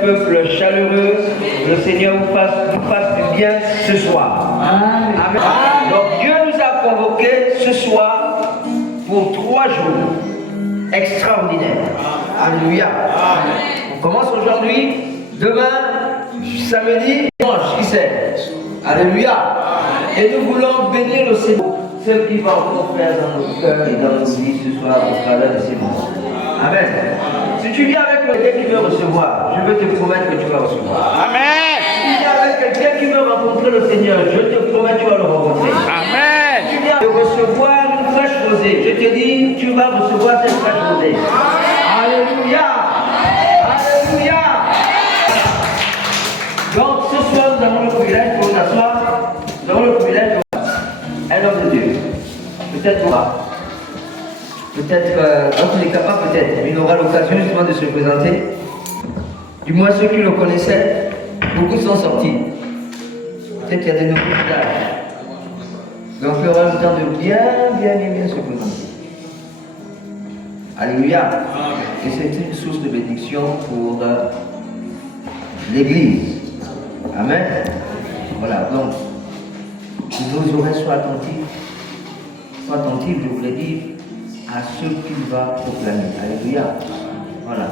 peuple chaleureux. Le Seigneur vous fasse du bien ce soir. Amen. Donc Dieu nous a convoqués ce soir pour 3 jours extraordinaires. Alléluia. On commence aujourd'hui, demain, samedi, dimanche, qui sait. Alléluia. Et nous voulons bénir le Seigneur, ce qui va encore faire dans nos cœurs et dans nos vies ce soir au travers de ces moments. Amen. Si tu viens avec quelqu'un qui veut recevoir, je veux te promettre que tu vas recevoir. Amen. Si tu viens avec quelqu'un qui veut rencontrer le Seigneur, je te promets que tu vas le rencontrer. Amen. Si tu viens de recevoir une fraîche rosée, je te dis, tu vas recevoir cette fraîche rosée. Alléluia. Alléluia. Donc ce soir, nous avons le privilège pour nous asseoir. Nous avons le privilège de voir un homme de Dieu. Peut-être moi. Peut-être, quand il est capable, peut-être, mais il aura l'occasion justement de se présenter. Du moins, ceux qui le connaissaient, beaucoup sont sortis. Peut-être qu'il y a des nouveaux visages. Donc, il aura le temps de bien se présenter. Alléluia. Et c'est une source de bénédiction pour l'Église. Amen. Voilà, donc, nos oreilles soient attentives. Soient attentives, je vous l'ai dit, à ce qu'il va proclamer. Alléluia. Voilà.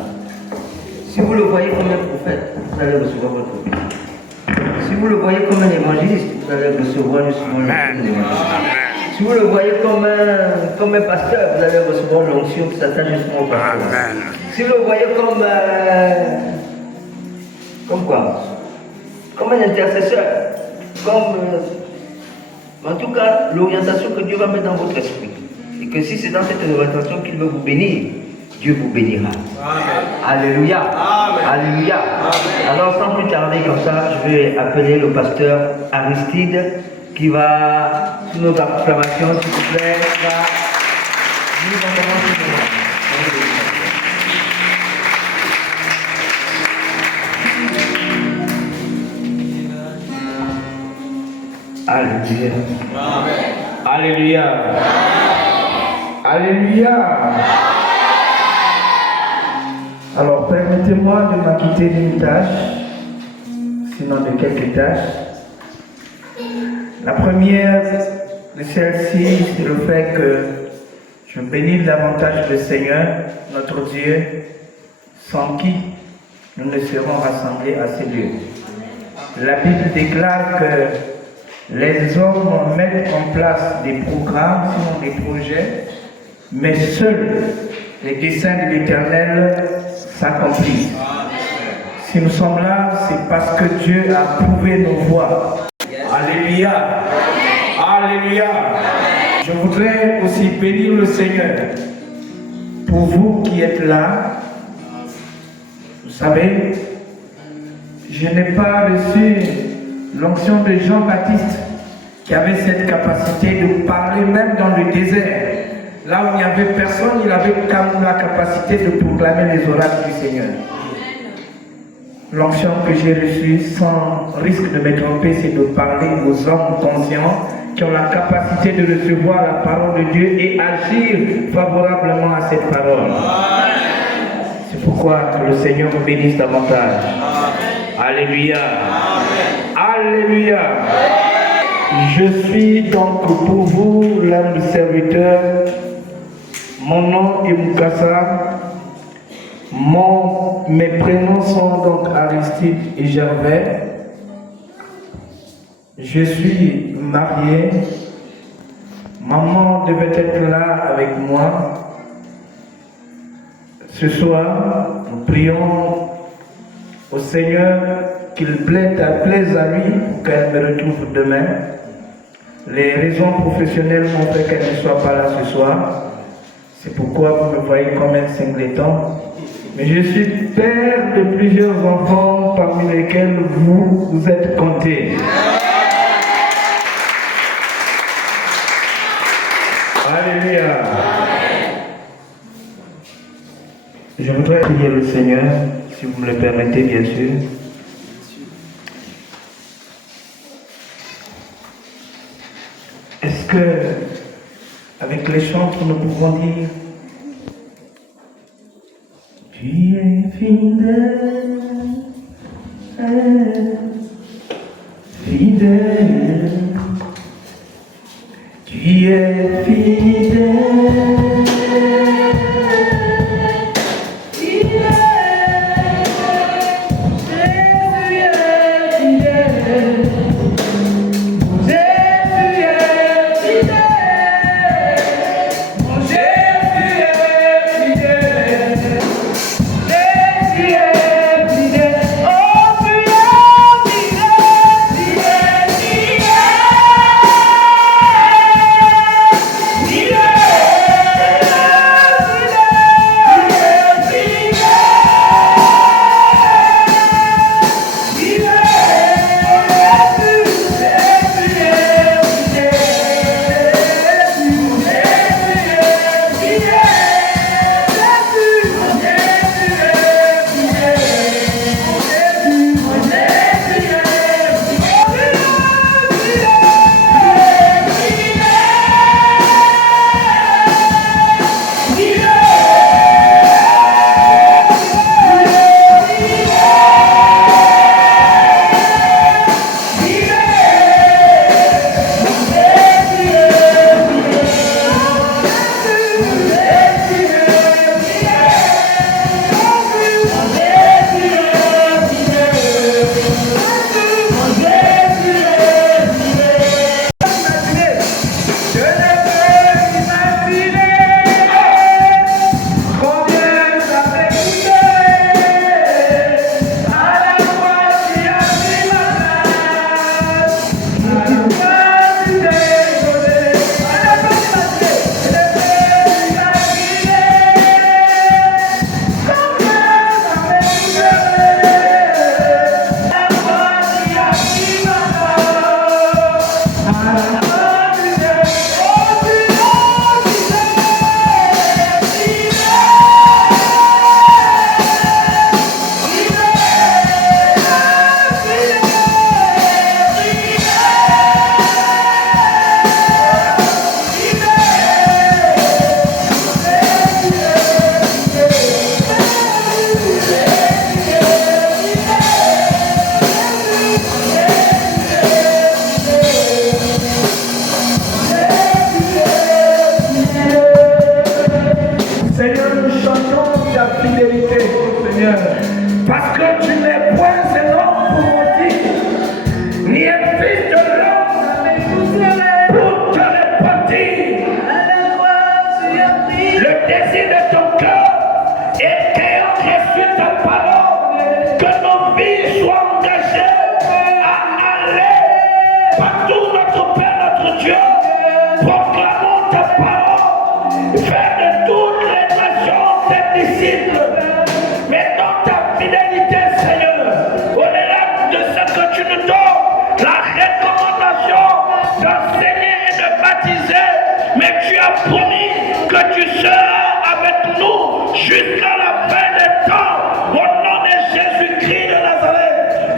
Si vous le voyez comme un prophète, vous allez recevoir votre prophétie. Si vous le voyez comme un évangéliste, vous allez recevoir justement l'évangile. Si vous le voyez comme un pasteur, vous allez recevoir l'onction qui s'attache justement au pasteur. Si vous le voyez comme quoi? Comme un intercesseur, en tout cas, l'orientation que Dieu va mettre dans votre esprit. Et que si c'est dans cette orientation qu'il veut vous bénir, Dieu vous bénira. Amen. Alléluia. Amen. Alléluia. Amen. Alors sans plus tarder comme ça, je vais appeler le pasteur Aristide qui va, sous nos acclamations, s'il vous plaît, va nous en Alléluia. Amen. Alléluia. Alléluia. Alors permettez-moi de m'acquitter d'une tâche, sinon de quelques tâches. La première de celle-ci, c'est le fait que je bénis davantage le Seigneur, notre Dieu, sans qui nous ne serons rassemblés à ces lieux. La Bible déclare que les hommes mettent en place des programmes, sinon des projets, mais seuls les desseins de l'Éternel s'accomplissent. Si nous sommes là, c'est parce que Dieu a prouvé nos voies. Alléluia. Alléluia. Je voudrais aussi bénir le Seigneur pour vous qui êtes là. Vous savez, je n'ai pas reçu l'onction de Jean-Baptiste qui avait cette capacité de parler même dans le désert. Là où il n'y avait personne, il avait quand même la capacité de proclamer les oracles du Seigneur. L'onction que j'ai reçue, sans risque de me tromper, c'est de parler aux hommes conscients qui ont la capacité de recevoir la parole de Dieu et agir favorablement à cette parole. C'est pourquoi que le Seigneur vous bénisse davantage. Alléluia. Alléluia. Je suis donc pour vous l'homme serviteur. Mon nom est Mukasa. Mes prénoms sont donc Aristide et Gervais. Je suis marié. Maman devait être là avec moi. Ce soir, nous prions au Seigneur qu'il plaise à lui pour qu'elle me retrouve demain. Les raisons professionnelles ont fait qu'elle ne soit pas là ce soir. C'est pourquoi vous me voyez comme un singleton. Mais je suis père de plusieurs enfants parmi lesquels vous êtes comptés. Alléluia. Je voudrais prier le Seigneur, si vous me le permettez, bien sûr. Est-ce que, avec les chantres, nous pouvons dire Tu es fidèle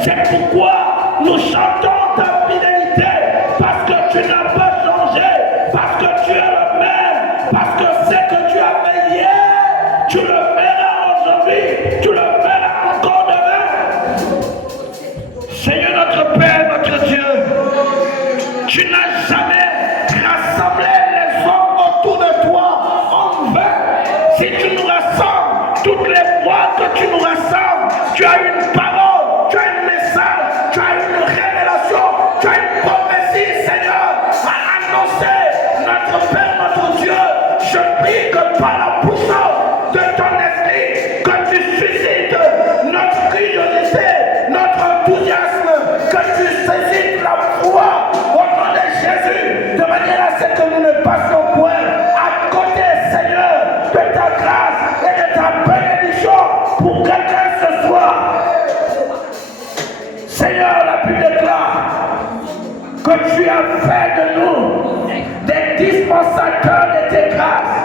C'est pourquoi nous chantons ta fidélité, parce que tu n'as pas changé, parce que tu es le même, parce que ce que tu as fait hier, tu le feras aujourd'hui, tu le feras encore demain. Seigneur notre Père, notre Dieu, tu n'as jamais rassemblé les hommes autour de toi en vain. Si tu nous rassembles, toutes les fois que tu nous rassembles, tu as une parole, tu as un message, tu as une révélation, tu as une prophétie, Seigneur, à annoncer. Notre Père, notre Dieu, je prie que par la puissance de ton esprit, que tu suscites notre curiosité, notre enthousiasme, que tu saisisses la foi au nom de Jésus, de manière à ce que nous ne passions point à côté, Seigneur, de ta grâce et de ta bénédiction pour quelqu'un ce soir. Seigneur, la Bible déclare que tu as fait de nous des dispensateurs de tes grâces,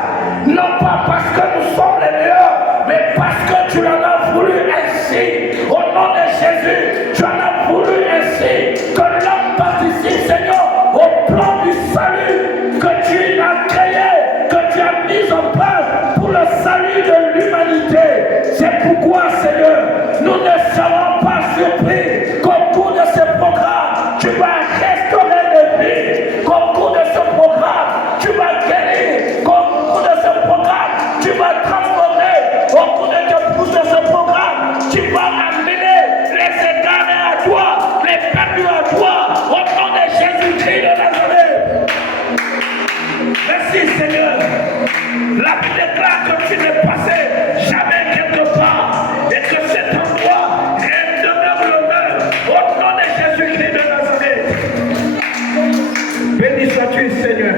non pas parce que nous sommes les meilleurs, mais parce que tu en as voulu ainsi. Au nom de Jésus, tu en as voulu ainsi que l'homme participe, Seigneur, au plan du salut que tu as créé, que tu as mis en place pour le salut de l'humanité. C'est pourquoi, Seigneur, nous ne serons pas surpris qu'au cours de ce programme, tu vas restaurer les vies, qu'au cours de ce programme, tu vas guérir, qu'au cours de ce programme, tu vas transformer, au cours de ce programme, tu vas amener les égarés à toi, les perdus à toi, au nom de Jésus-Christ de Nazareth. Merci Seigneur. La Bible déclare que tu n'es passé jamais quelque part et que cet endroit demeure le même au nom de Jésus-Christ de Nazareth. Béni sois-tu Seigneur.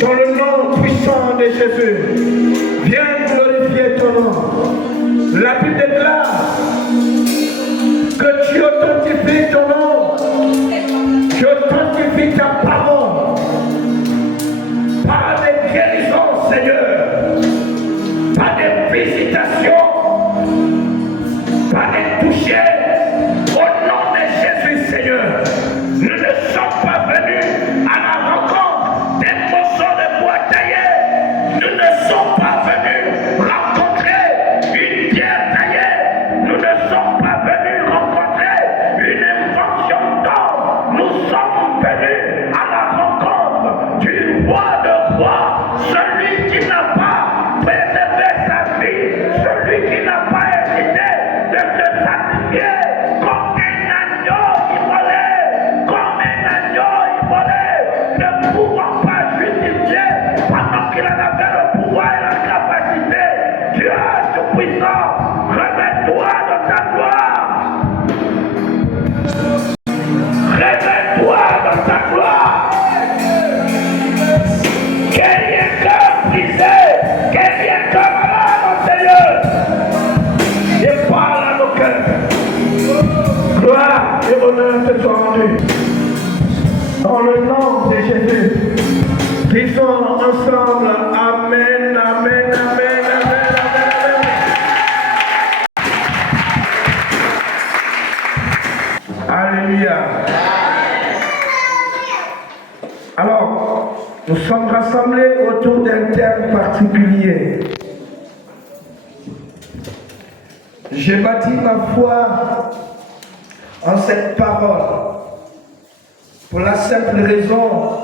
Dans le nom puissant de Jésus, viens glorifier ton nom. La Bible déclare que tu authentifies ton nom, tu authentifies ta parole par des guérisons, Seigneur, par des visitations, par des touchés. Au nom de Jésus, Seigneur, nous ne sommes pas venus à la rencontre des morceaux de bois taillés. Nous ne sommes pas venus rencontrer une pierre taillée. Nous ne sommes pas venus rencontrer une invention d'or. Nous sommes venus à la rencontre du roi de rois, celui qui n'a pas préservé sa vie, celui qui n'a pas hésité de se sacrifier comme un agneau immolé, comme un agneau immolé, ne pouvant pas justifier pendant qu'il en avait le pouvoir et la capacité. Dieu tout-puissant, révèle-toi de ta gloire. Révèle-toi dans ta gloire. Qu'il y ait un cœur brisé, qu'il y ait un cœur malade, mon Seigneur. Et parle à nos cœurs. Gloire et honneur te soient rendus. Dans le nom de Jésus. Disons ensemble, Amen, Amen, Amen, Amen, Amen, Amen. Alléluia. Alors, nous sommes rassemblés autour d'un thème particulier. J'ai bâti ma foi en cette parole pour la simple raison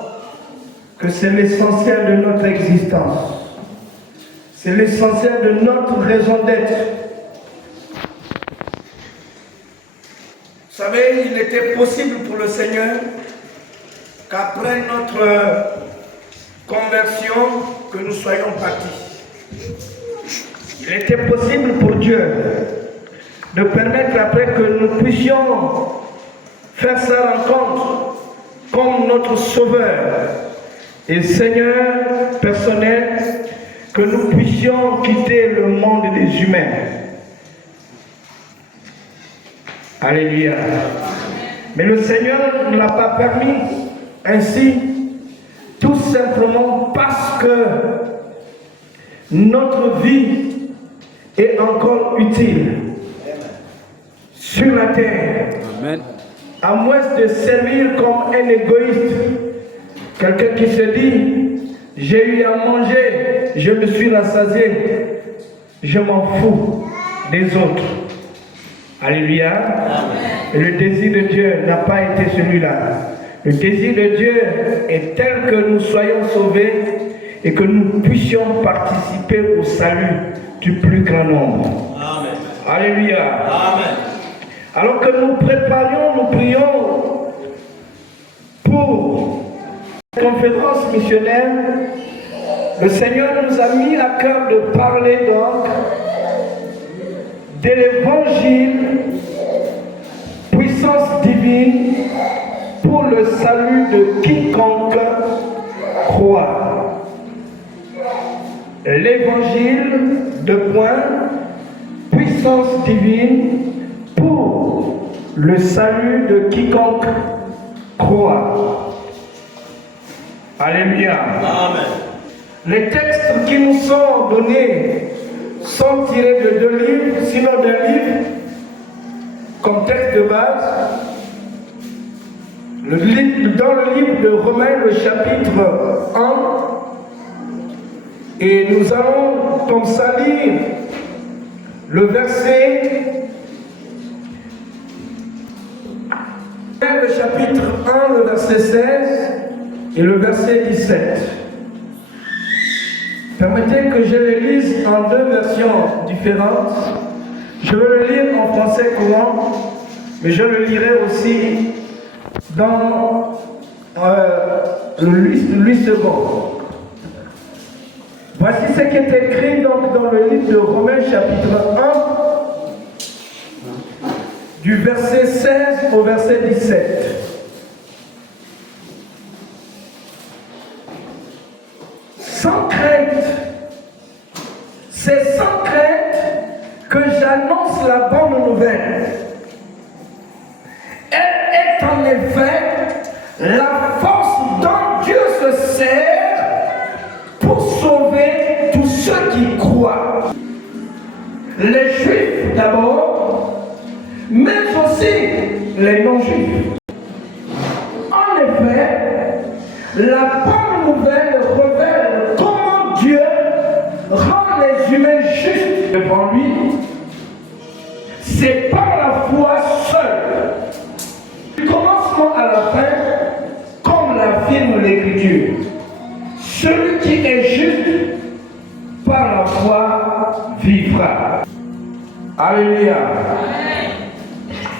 que c'est l'essentiel de notre existence. C'est l'essentiel de notre raison d'être. Vous savez, il était possible pour le Seigneur qu'après notre conversion, que nous soyons partis. Il était possible pour Dieu de permettre après que nous puissions faire sa rencontre comme notre Sauveur et Seigneur personnel, que nous puissions quitter le monde des humains. Alléluia. Mais le Seigneur ne l'a pas permis ainsi, tout simplement parce que notre vie est encore utile. sur la terre. Amen. À moins de servir comme un égoïste, quelqu'un qui se dit, j'ai eu à manger, je me suis rassasié, je m'en fous des autres. Alléluia. Et le désir de Dieu n'a pas été celui-là. Le désir de Dieu est tel que nous soyons sauvés et que nous puissions participer au salut du plus grand nombre. Amen. Alléluia. Amen. Alors que nous préparions, nous prions pour la conférence missionnaire, le Seigneur nous a mis à cœur de parler donc de l'évangile, puissance divine pour le salut de quiconque croit. L'évangile, puissance divine pour le salut de quiconque croit. Alléluia. Amen. Les textes qui nous sont donnés sont tirés de 2 livres, sinon d'un livre, comme texte de base. Dans le livre de Romains, le chapitre 1, et nous allons comme ça lire le verset, le chapitre 1, le verset 16 et le verset 17. Permettez que je le lise en 2 versions différentes. Je vais le lire en français courant, mais je le lirai aussi dans le 8 secondes. Voici ce qui est écrit donc dans le livre de Romains chapitre 1, du verset 16 au verset 17. Sans crainte, c'est sans crainte que j'annonce la bonne nouvelle. Elle est en effet la force dont Dieu se sert pour sauver tous ceux qui croient. Les Juifs d'abord, mais aussi les non-Juifs. En effet, la bonne nouvelle révèle comment Dieu rend les humains justes devant lui. C'est par la foi seule, du commencement à la fin, comme l'affirme l'Écriture. Celui qui est juste, par la foi, vivra. Alléluia.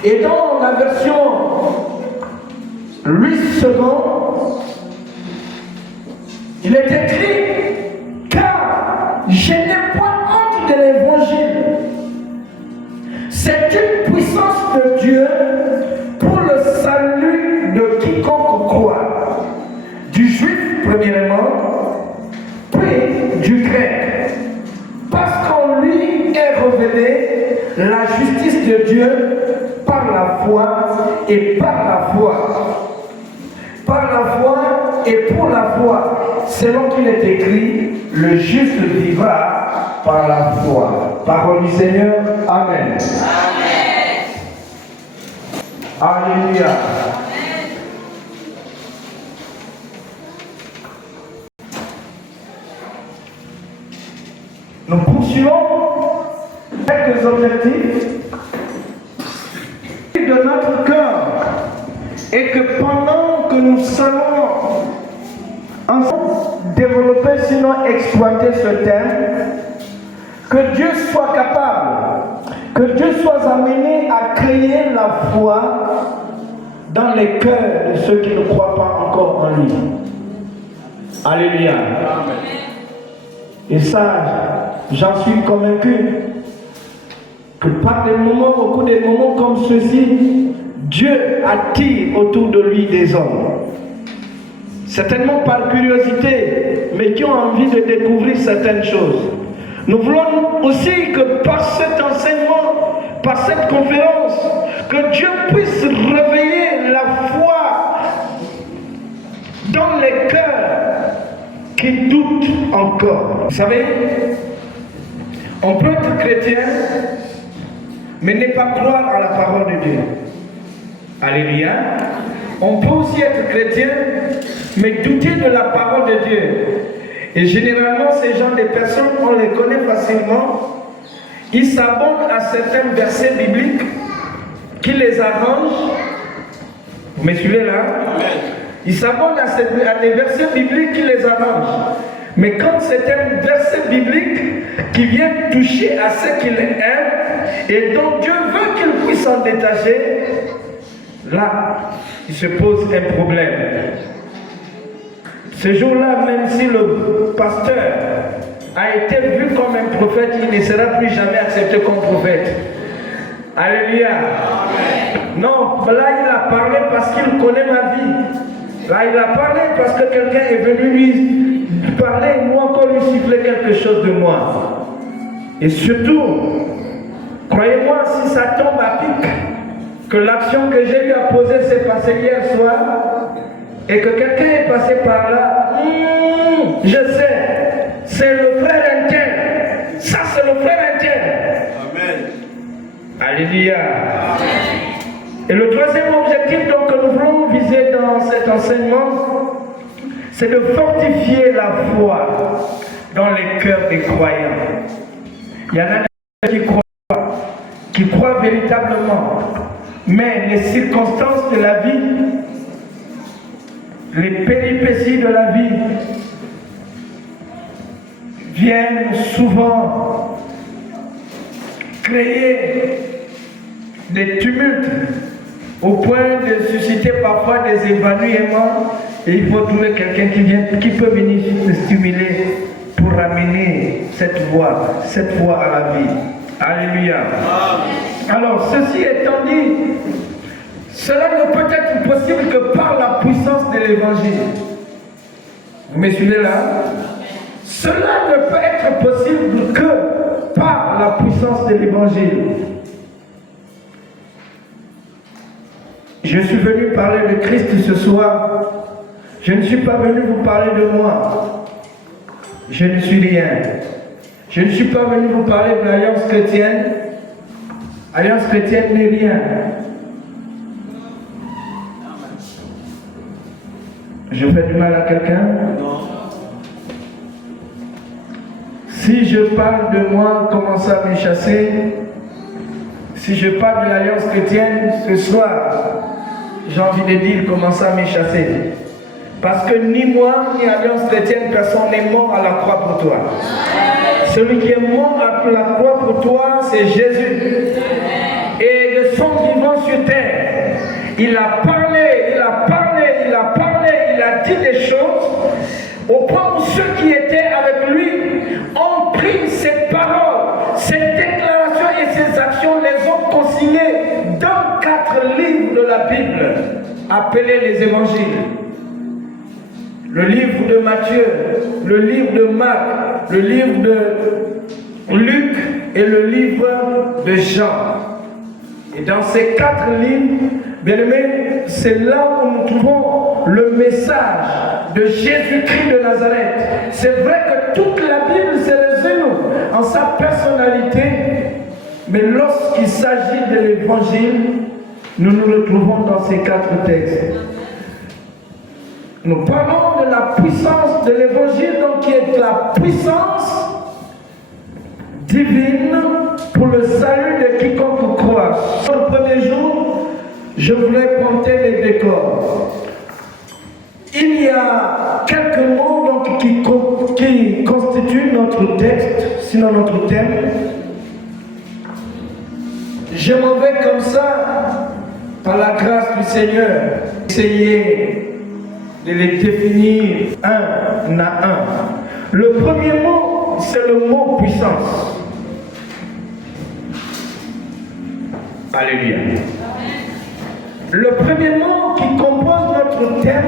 Et dans la version 8 secondes, il est écrit, car je n'ai point honte de l'évangile. C'est une puissance de Dieu pour le salut de quiconque croit. Du juif, premièrement, puis du grec. Parce qu'en lui est révélée la justice de Dieu par la foi et par la foi. Par la foi et pour la foi, selon qu'il est écrit, le juste vivra par la foi. Parole du Seigneur, Amen. Amen. Alléluia. Nous poursuivons quelques objectifs de notre cœur et que pendant que nous allons ensemble développer, sinon exploiter ce thème, que Dieu soit capable, que Dieu soit amené à créer la foi dans les cœurs de ceux qui ne croient pas encore en lui. Alléluia. Et ça, j'en suis convaincu que par des moments, beaucoup de moments comme ceux-ci, Dieu attire autour de lui des hommes. Certainement par curiosité, mais qui ont envie de découvrir certaines choses. Nous voulons aussi que par cet enseignement, par cette conférence, que Dieu puisse réveiller la foi dans les cœurs qui doutent encore. Vous savez, on peut être chrétien, mais ne pas croire à la parole de Dieu. Alléluia. On peut aussi être chrétien, mais douter de la parole de Dieu. Et généralement, ces gens de personnes, on les connaît facilement. Ils s'abonnent à certains versets bibliques qui les arrangent. Vous me suivez là? Ils s'abonnent à des versets bibliques qui les arrangent. Mais quand c'est un verset biblique qui vient toucher à ce qu'il aime, et dont Dieu veut qu'il puisse s'en détacher, là, il se pose un problème. Ce jour-là, même si le pasteur a été vu comme un prophète, il ne sera plus jamais accepté comme prophète. Alléluia. Non, là il a parlé parce qu'il connaît ma vie. Là il a parlé parce que quelqu'un est venu lui parler, moi encore lui siffler quelque chose de moi. Et surtout, croyez-moi, si ça tombe à pic, que l'action que j'ai eu à poser s'est passée hier soir, et que quelqu'un est passé par là, je sais, c'est le frère interne. Ça, c'est le frère interne. Amen. Alléluia. Amen. Et le troisième objectif donc, que nous voulons viser dans cet enseignement, c'est de fortifier la foi dans les cœurs des croyants. Il y en a qui croient véritablement, mais les circonstances de la vie, les péripéties de la vie viennent souvent créer des tumultes au point de susciter parfois des évanouissements, et il faut trouver quelqu'un qui peut venir stimuler pour ramener cette foi à la vie. Alléluia. Alors, ceci étant dit, cela ne peut être possible que par la puissance de l'évangile. Vous me suivez là? Cela ne peut être possible que par la puissance de l'évangile. Je suis venu parler de Christ ce soir. Je ne suis pas venu vous parler de moi. Je ne suis rien. Je ne suis pas venu vous parler de l'Alliance chrétienne. Alliance chrétienne n'est rien. Je fais du mal à quelqu'un? Non. Si je parle de moi, commence à me chasser. Si je parle de l'Alliance chrétienne, ce soir, j'ai envie de dire, commence à me chasser. Parce que ni moi, ni l'Alliance chrétienne, personne n'est mort à la croix pour toi. Celui qui est mort à la croix pour toi, c'est Jésus. Et de son vivant sur terre, il a parlé, il a parlé, il a parlé, il a dit des choses, au point où ceux qui étaient avec lui ont pris cette parole, cette déclaration et ces actions, les ont consignées dans 4 livres de la Bible, appelés les évangiles. Le livre de Matthieu, le livre de Marc, le livre de Luc et le livre de Jean. Et dans ces 4 livres, bien aimés, c'est là où nous trouvons le message de Jésus-Christ de Nazareth. C'est vrai que toute la Bible se résume en sa personnalité, mais lorsqu'il s'agit de l'évangile, nous nous retrouvons dans ces 4 textes. Nous parlons de la puissance de l'évangile, donc qui est la puissance divine pour le salut de quiconque croit. Sur le premier jour, je voulais planter les décors. Il y a quelques mots donc, qui constituent notre texte, sinon notre thème. Je m'en vais comme ça, par la grâce du Seigneur, essayer de les définir un à un. Le premier mot, c'est le mot puissance. Alléluia. Le premier mot qui compose notre thème,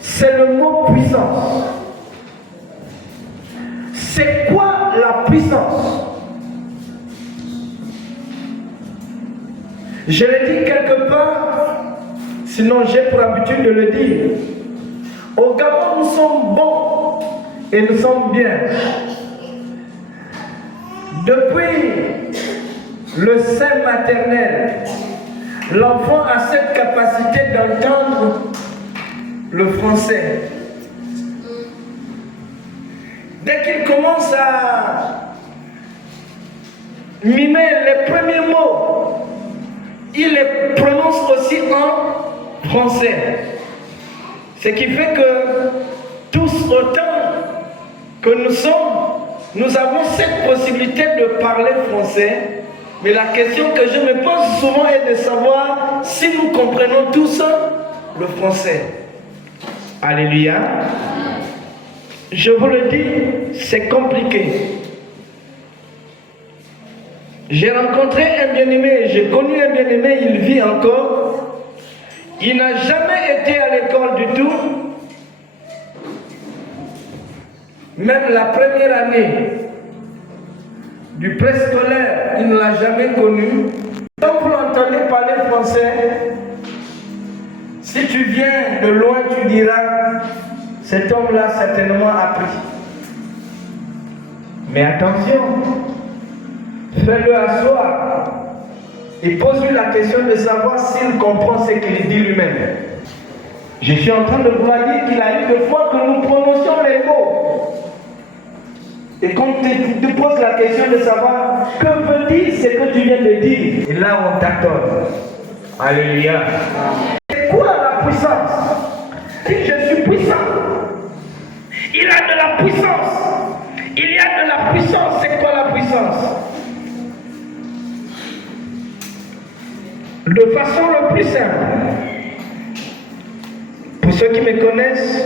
c'est le mot puissance. C'est quoi la puissance? Je l'ai dit quelque part, sinon j'ai pour habitude de le dire. Au Gabon, nous sommes bons et nous sommes bien. Depuis le sein maternel, l'enfant a cette capacité d'entendre le français. Dès qu'il commence à mimer les premiers mots, il les prononce aussi en français. Ce qui fait que tous, autant que nous sommes, nous avons cette possibilité de parler français. Mais la question que je me pose souvent est de savoir si nous comprenons tous le français. Alléluia. Je vous le dis, c'est compliqué. J'ai rencontré un bien-aimé, j'ai connu un bien-aimé, il vit encore. Il n'a jamais été à l'école du tout. Même la première année du préscolaire, il ne l'a jamais connu. Quand vous l'entendez parler français, si tu viens de loin, tu diras, cet homme-là certainement a appris. Mais attention, fais-le asseoir et pose-lui la question de savoir s'il comprend ce qu'il dit lui-même. Je suis en train de vous dire qu'il a eu des fois que nous prononcions les mots. Et quand tu te poses la question de savoir que veut dire ce que tu viens de dire, et là on t'attend. Alléluia. C'est quoi la puissance? Si je suis puissant, il a de la puissance. Il y a de la puissance. C'est quoi la puissance? De façon le plus simple, pour ceux qui me connaissent,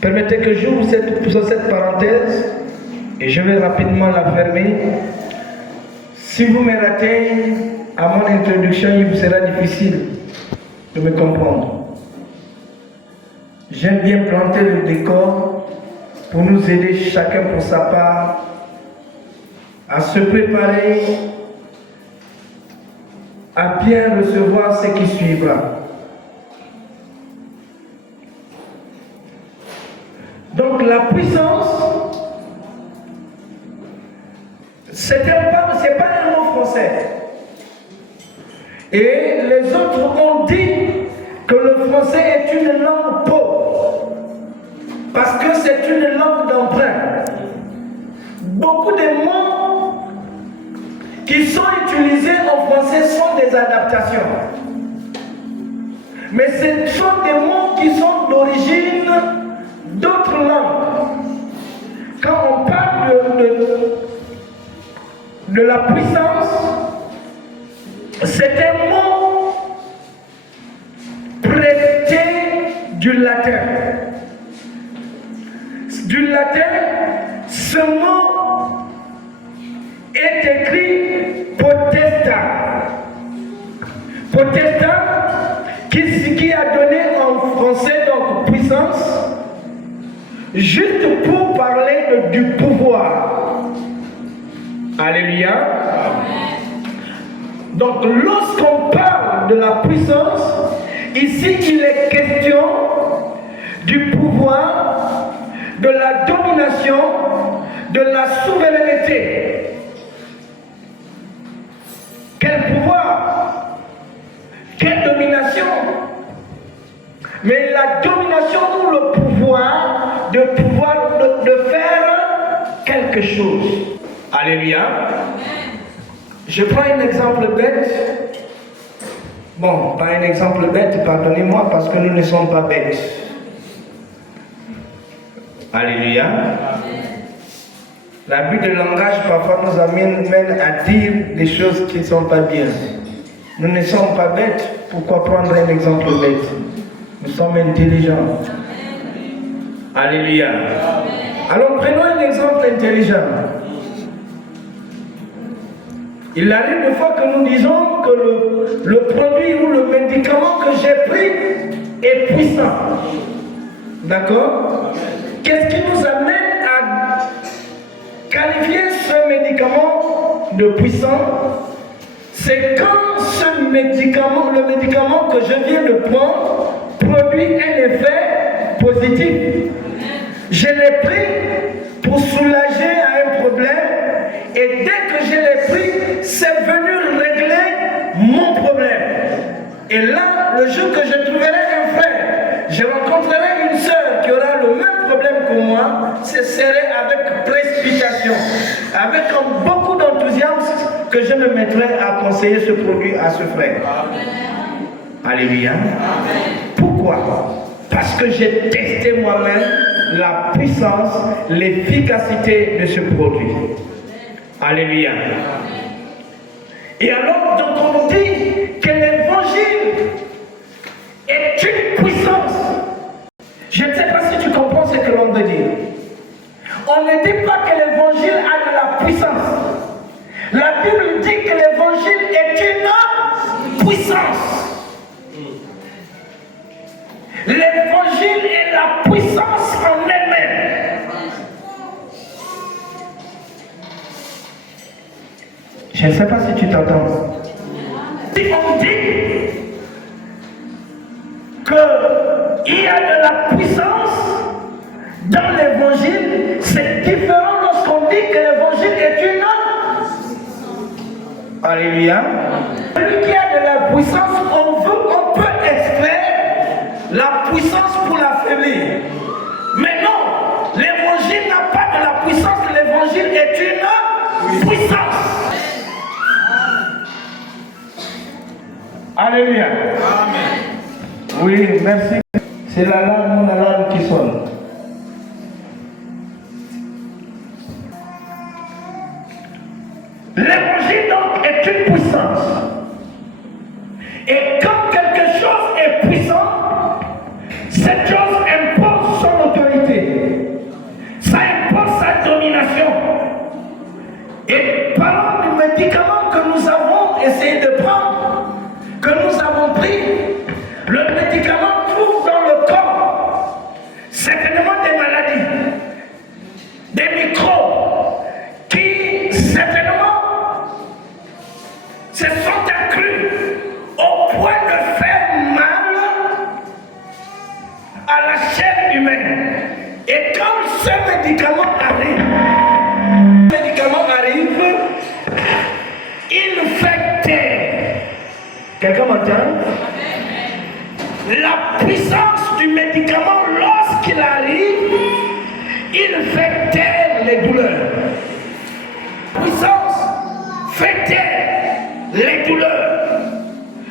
permettez que j'ouvre cette parenthèse et je vais rapidement la fermer. Si vous me ratez à mon introduction, il vous sera difficile de me comprendre. J'aime bien planter le décor pour nous aider chacun pour sa part à se préparer à bien recevoir ce qui suivra. Donc la puissance, c'est pas un mot français. Et les autres ont dit que le français est une langue pauvre, parce que c'est une langue d'emprunt. Beaucoup de mots qui sont utilisés en français sont des adaptations. Mais ce sont des mots qui sont d'origine d'autres langues. Quand on parle de la puissance, c'est un mot prêté du latin. Du latin, ce mot est écrit potestas. Potestas qui a donné en français donc puissance, juste pour parler du pouvoir. Alléluia. Donc lorsqu'on parle de la puissance, ici il est question du pouvoir, de la domination, de la souveraineté. Quel pouvoir? Quelle domination? Mais la domination ou le pouvoir de faire quelque chose. Alléluia. Je prends un exemple bête. Bon, pas un exemple bête, pardonnez-moi, parce que nous ne sommes pas bêtes. Alléluia. L'abus de langage parfois nous amène à dire des choses qui ne sont pas bien. Nous ne sommes pas bêtes. Pourquoi prendre un exemple bête? Nous sommes intelligents. Alléluia. Alors prenons un exemple intelligent. Il arrive des fois que nous disons que le produit ou le médicament que j'ai pris est puissant. D'accord? Qu'est-ce qui nous amène à qualifier ce médicament de puissant? C'est quand le médicament que je viens de prendre produit un effet positif. Je l'ai pris pour soulager un problème et dès que je l'ai pris, Et là, le jour que je trouverai un frère, je rencontrerai une sœur qui aura le même problème que moi, ce serait avec précipitation, avec beaucoup d'enthousiasme que je me mettrai à conseiller ce produit à ce frère. Alléluia. Pourquoi? Parce que j'ai testé moi-même la puissance, l'efficacité de ce produit. Alléluia. Et alors, donc on dit que l'évangile est une puissance. Je ne sais pas si tu comprends ce que l'on veut dire. On ne dit pas que l'évangile a de la puissance. La Bible dit que l'évangile est une puissance. L'évangile est la puissance en elle-même. Je ne sais pas si tu t'entends. Si on dit qu'il y a de la puissance dans l'évangile, c'est différent lorsqu'on dit que l'évangile est une. Alléluia. Celui qui a de la puissance, on peut extraire la puissance pour l'affaiblir. Mais non, l'évangile n'a pas de la puissance, l'évangile est une puissance. Alléluia. Amen. Oui, merci. C'est l'alarme, mon alarme qui sonne. L'évangile donc est une puissance. Et quand quelque chose est puissant, cette chose impose son autorité. Ça impose sa domination. Et parlons du médicament que nous avons essayé de prendre, que nous avons pris. Le médicament trouve dans le corps certainement des maladies, des microbes qui certainement se sont accrus au point de faire mal à la chair humaine. Et quand ce médicament arrive, il fait taire. Quelqu'un m'entend? La puissance du médicament, lorsqu'il arrive, il fait taire les douleurs. La puissance fait taire les douleurs.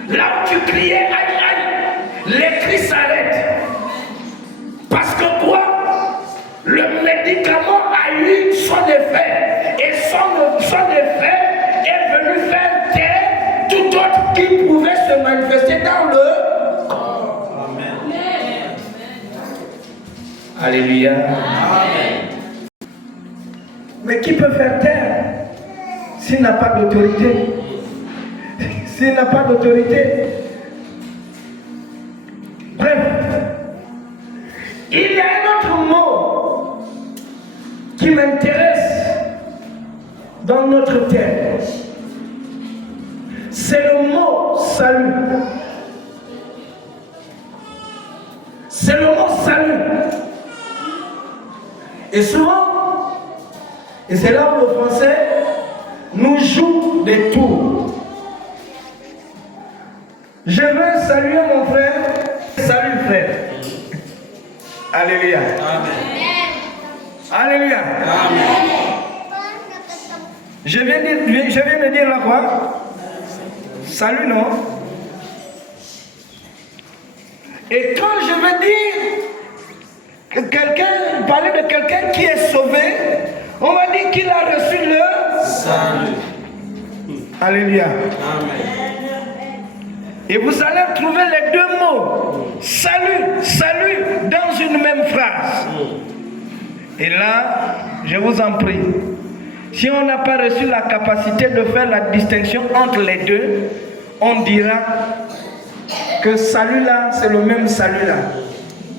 Là où tu criais aïe aïe, les cris s'arrêtent. Parce que quoi? Le médicament a eu son effet. Et son effet est venu faire taire tout autre qui pouvait se manifester dans le corps. Amen. Alléluia. Amen. Mais qui peut faire taire s'il n'a pas d'autorité? S'il n'a pas d'autorité. Bref, il y a un autre mot qui m'intéresse dans notre terre. C'est le mot salut. C'est le mot salut. Et souvent, et c'est là où le français nous joue des tours. Je veux saluer mon frère. Salut frère. Alléluia. Amen. Alléluia. Amen. Je viens de dire là quoi? Salut, non? Et quand je veux dire que quelqu'un, parler de quelqu'un qui est sauvé, on va dire qu'il a reçu le salut. Alléluia. Amen. Et vous allez trouver les deux mots, salut, salut, dans une même phrase. Et là, je vous en prie, si on n'a pas reçu la capacité de faire la distinction entre les deux, on dira que salut là, c'est le même salut là.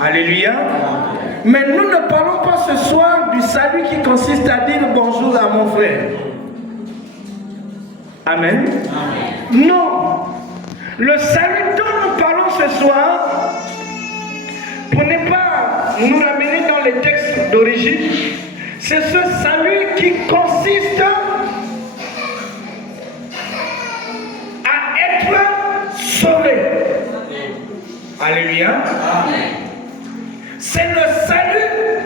Alléluia. Mais nous ne parlons pas ce soir du salut qui consiste à dire bonjour à mon frère. Amen. Amen. Non. Le salut dont nous parlons ce soir, pour ne pas nous ramener dans les textes d'origine, c'est ce salut qui consiste à être sauvé. Alléluia. C'est le salut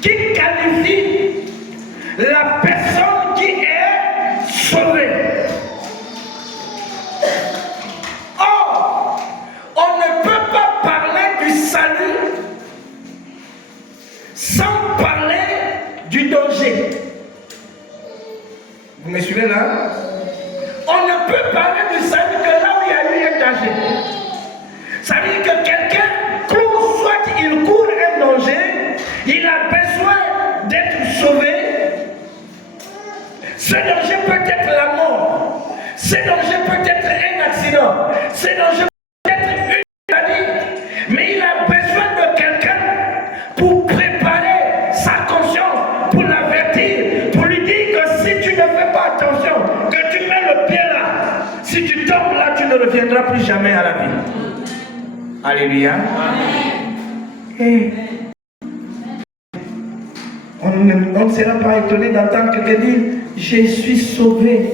qui qualifie la personne qui est sauvée. Or, on ne peut pas parler du salut sans parler du danger. Vous me suivez là? On ne peut parler du salut que là où il y a eu un danger. Ça veut dire que quelqu'un court, soit il court un danger, il a besoin d'être sauvé. Ce danger peut être la mort. Ce danger peut être un accident. Ce danger peut être une maladie. Mais il a besoin de quelqu'un pour préparer sa conscience, pour l'avertir, pour lui dire que si tu ne fais pas attention, que tu mets le pied là, si tu tombes là, tu ne reviendras plus jamais à la vie. Alléluia. Et on ne sera pas étonné d'entendre quelqu'un dire je suis sauvé.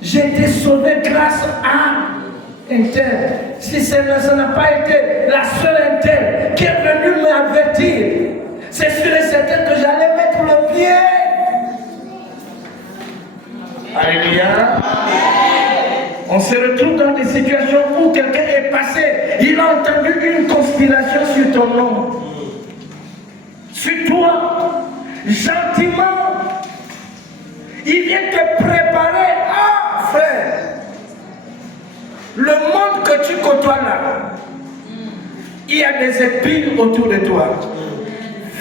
J'ai été sauvé grâce à un tel. Si ça n'a pas été la seule un tel qui est venu m'avertir, c'est sûr et certain que j'allais mettre le pied. Alléluia. On se retrouve dans des situations où quelqu'un est passé, il a entendu une conspiration sur ton nom, sur toi, gentiment. Il vient te préparer. Ah, frère, le monde que tu côtoies là, il y a des épines autour de toi.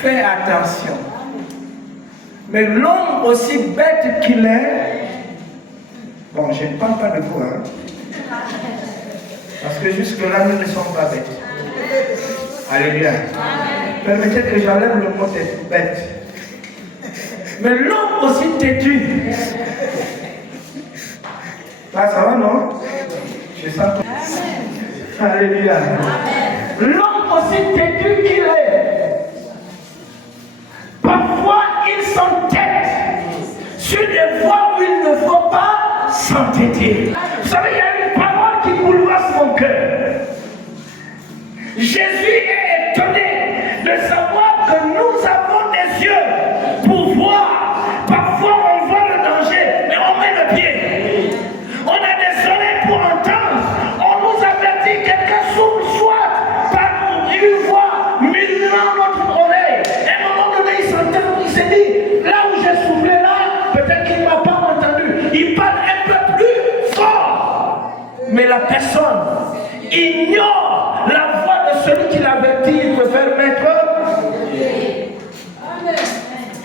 Fais attention. Mais l'homme aussi bête qu'il est, bon, je ne parle pas de vous, hein, parce que jusque-là, nous ne sommes pas bêtes. Alléluia. Permettez que j'enlève le mot bête. Mais l'homme aussi têtu. Là, ça va, non? Je sens que... Alléluia. L'homme aussi têtu qu'il est. Parfois, il s'entête sur des voies où il ne faut pas s'entêter. Vous savez, il y a une parole qui bouleverse mon cœur. Jésus est étonné de savoir que nous avons des yeux pour voir. Parfois, on voit le danger, mais on met le pied. On a des oreilles pour entendre. On nous avertit, quelqu'un souffle soit par une voix murmurant notre oreille. À un moment donné, il s'entend, il s'est dit, là où j'ai soufflé là, peut-être qu'il ne m'a pas entendu. Il parle un peu plus fort. Mais la personne ignore la voix de celui qui l'avertit, il préfère mettre.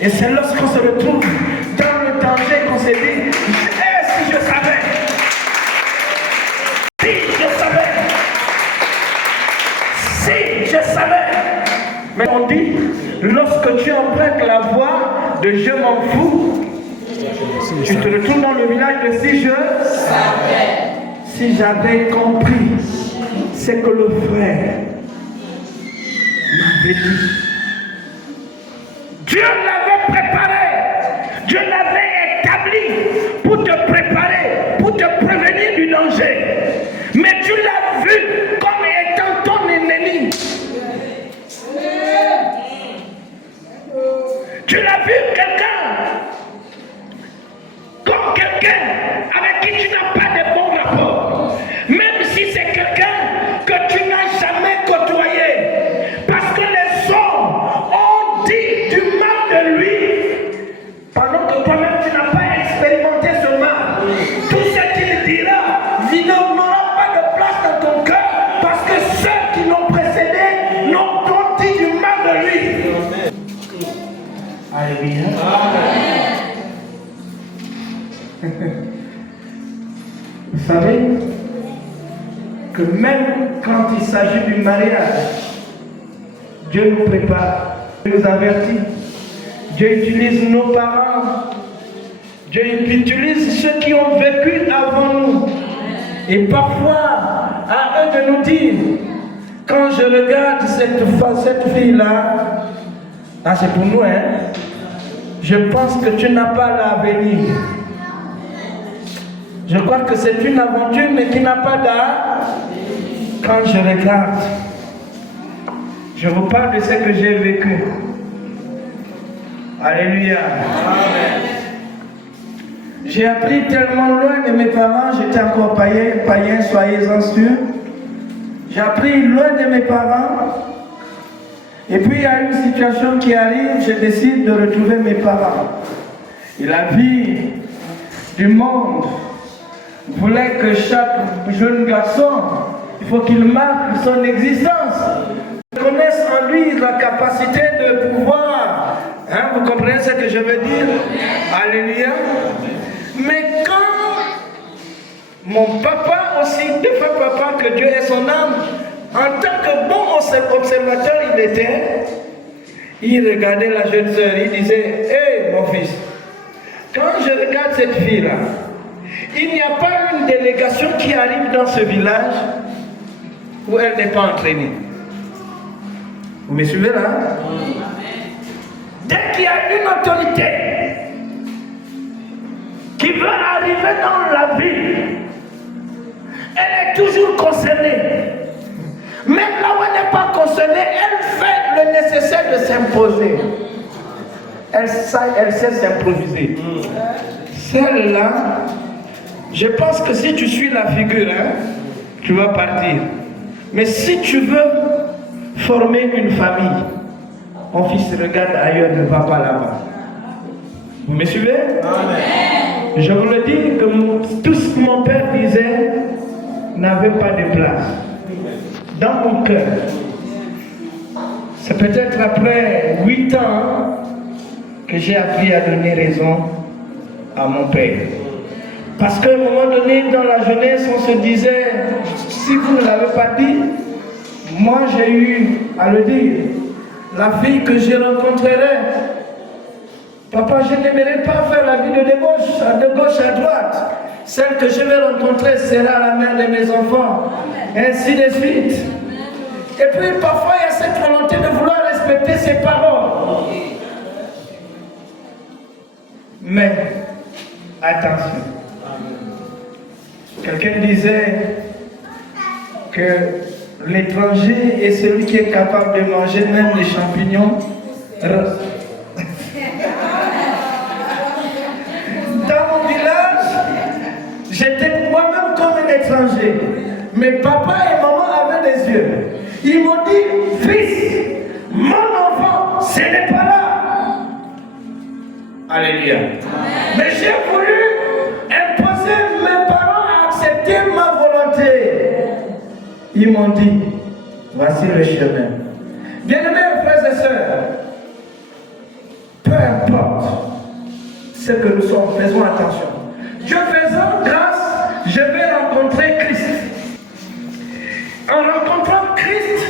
Et c'est lorsqu'on se retrouve dans le danger qu'on s'est dit, si je savais, si je savais. Mais on dit, lorsque tu empruntes la voie de je m'en fous, tu te retrouves dans le village de si je savais. Si j'avais compris ce que le frère m'avait dit. Dieu l'avait préparé, Dieu l'avait établi pour te préparer, pour te prévenir du danger. Mais tu l'as vu comme étant ton ennemi. Tu l'as vu comme quelqu'un avec qui tu n'as pas de bons rapports. Même si c'est quelqu'un que tu n'as jamais côtoyé. Parce que les hommes ont dit du mal de lui. Pendant que toi-même tu n'as pas expérimenté ce mal. Tout ce qu'il dira n'aura pas de place dans ton cœur. Parce que ceux qui l'ont précédé n'ont pas dit du mal de lui. Alléluia. Vous savez que même quand il s'agit du mariage, Dieu nous prépare, Dieu nous avertit, Dieu utilise nos parents, Dieu utilise ceux qui ont vécu avant nous. Et parfois, à eux de nous dire, quand je regarde cette fille-là, ah, c'est pour nous, hein, je pense que tu n'as pas l'avenir. Je crois que c'est une aventure, mais qui n'a pas d'avenir. quand je regarde, je vous parle de ce que j'ai vécu. Alléluia. Amen. J'ai appris tellement loin de mes parents, j'étais encore païen, soyez-en sûrs. J'ai appris loin de mes parents. Et puis il y a une situation qui arrive, je décide de retrouver mes parents. Et la vie du monde voulait que chaque jeune garçon, il faut qu'il marque son existence. Connaisse en lui la capacité de pouvoir. Vous comprenez ce que je veux dire? Alléluia. Mais quand mon papa aussi, deux fois papa, que Dieu ait son âme, en tant que bon observateur il regardait la jeune sœur, il disait, hé mon fils, quand je regarde cette fille-là, il n'y a pas une délégation qui arrive dans ce village où elle n'est pas entraînée. Vous me suivez là? Dès qu'il y a une autorité qui veut arriver dans la vie, elle est toujours concernée. Même là où elle n'est pas concernée, elle fait le nécessaire de s'imposer. Elle sait s'improviser. Celle-là, je pense que si tu suis la figure, tu vas partir. Mais si tu veux former une famille, mon fils regarde ailleurs, ne va pas là-bas. Vous me suivez? Amen. Je vous le dis que tout ce que mon père disait n'avait pas de place dans mon cœur. C'est peut-être après 8 ans que j'ai appris à donner raison à mon père. Parce qu'à un moment donné, dans la jeunesse, on se disait, si vous ne l'avez pas dit, moi j'ai eu à le dire. La fille que je rencontrerai, papa, je n'aimerais pas faire la vie de gauche à droite. Celle que je vais rencontrer sera la mère de mes enfants. Ainsi de suite. Et puis parfois il y a cette volonté de vouloir respecter ses paroles. Mais attention. Quelqu'un disait que l'étranger est celui qui est capable de manger même les champignons. Dans mon village, j'étais moi-même comme un étranger. Mais papa et maman avaient des yeux. Ils m'ont dit, fils, mon enfant, ce n'est pas là. Alléluia. Mais j'ai voulu imposer mes parents à accepter ma volonté. Ils m'ont dit, voici le chemin. Bien-aimés frères et sœurs, peu importe ce que nous sommes, faisons attention. Dieu faisant grâce, je vais rencontrer Christ. En rencontrant Christ,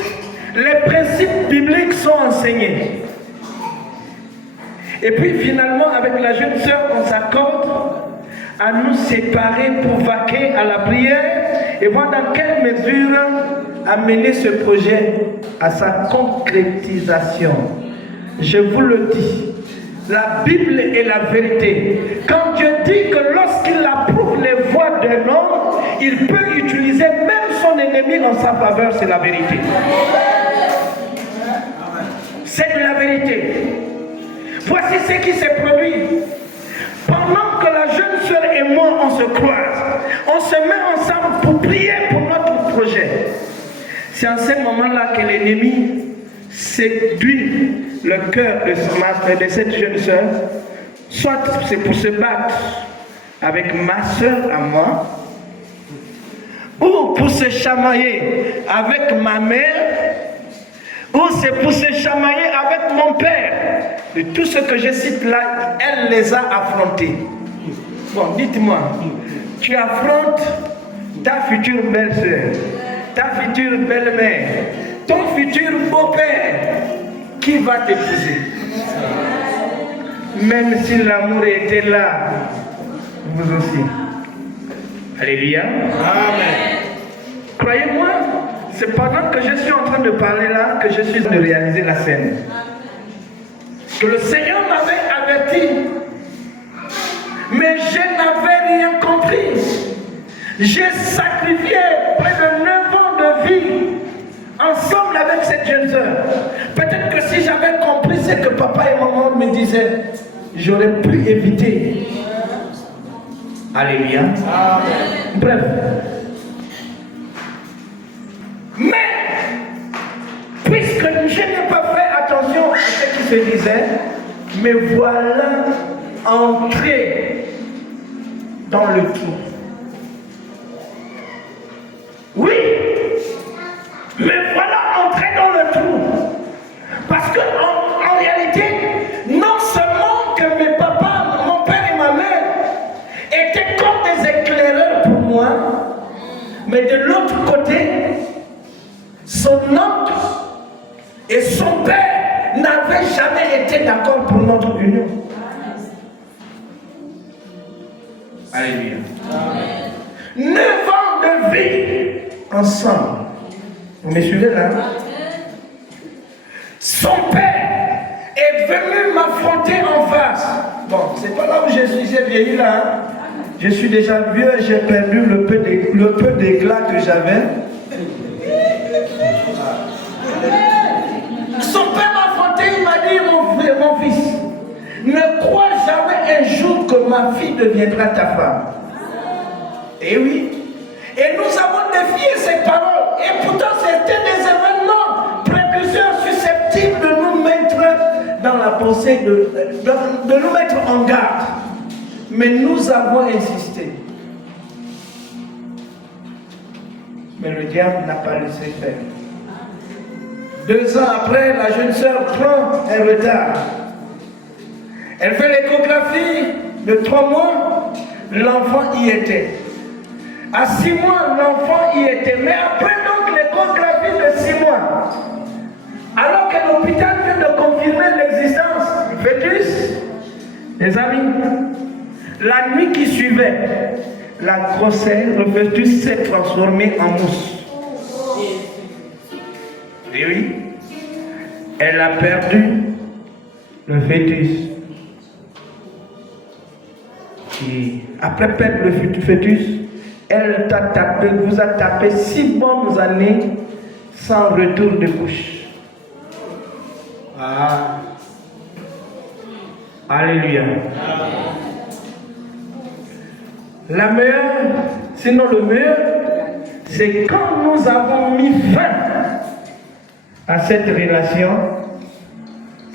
les principes bibliques sont enseignés. Et puis finalement, avec la jeune sœur, on s'accorde à nous séparer pour vaquer à la prière et voir dans quelle mesure amener ce projet à sa concrétisation. Je vous le dis, la Bible est la vérité. Quand Dieu dit que lorsqu'il approuve les voies d'un homme, il peut utiliser même son ennemi en sa faveur, c'est la vérité. C'est de la vérité. Voici ce qui s'est produit. Pendant que la jeune sœur et moi, on se croise, on se met ensemble pour prier pour notre projet. C'est en ce moment-là que l'ennemi séduit le cœur de cette jeune sœur. Soit c'est pour se battre avec ma sœur à moi, ou pour se chamailler avec ma mère, ou c'est pour se chamailler avec mon père. De tout ce que je cite là, elle les a affrontés. Bon, dites-moi, tu affrontes ta future belle-sœur, ta future belle-mère, ton futur beau-père, qui va t'épouser? Même si l'amour était là, vous aussi. Alléluia. Amen. Croyez-moi, c'est pendant que je suis en train de parler là que je suis en train de réaliser la scène. Que le Seigneur m'avait averti. Mais je n'avais rien compris. J'ai sacrifié près de 9 ans de ma vie ensemble avec cette jeune sœur. Peut-être que si j'avais compris ce que papa et maman me disaient, j'aurais pu éviter. Alléluia. Bref. Mais, puisque je n'ai pas fait attention à ce qui se disait, me voilà entré dans le trou. Oui, me voilà entré dans le trou. Parce que en réalité, non seulement que mes papas, mon père et ma mère étaient comme des éclaireurs pour moi, mais de l'autre côté, son oncle et son père n'avaient jamais été d'accord pour notre union. Alléluia. 9 ans de vie ensemble. Vous me suivez là? Son père est venu m'affronter en face. Bon, c'est pas là où je suis, j'ai vieilli là. Hein? Je suis déjà vieux, j'ai perdu le peu d'éclat que j'avais. Son père m'a affronté, il m'a dit, mon fils, ne crois jamais un jour que ma fille deviendra ta femme. Et oui. Et nous avons défié ces paroles. Et pourtant, c'était des événements précurseurs susceptibles de nous mettre dans la pensée, de nous mettre en garde. Mais nous avons insisté. Mais le diable n'a pas laissé faire. 2 ans après, la jeune sœur prend un retard. Elle fait l'échographie de 3 mois, l'enfant y était. À 6 mois, l'enfant y était. Mais après donc l'échographie de 6 mois, alors que l'hôpital vient de confirmer l'existence du fœtus, les amis, la nuit qui suivait, la grossesse, le fœtus s'est transformé en mousse. Et oui, elle a perdu le fœtus. Et après perdre le fœtus, elle t'a tapé, vous a tapé 6 bonnes années sans retour de couche. Ah. Alléluia. La meilleure, sinon le meilleur, c'est quand nous avons mis fin à cette relation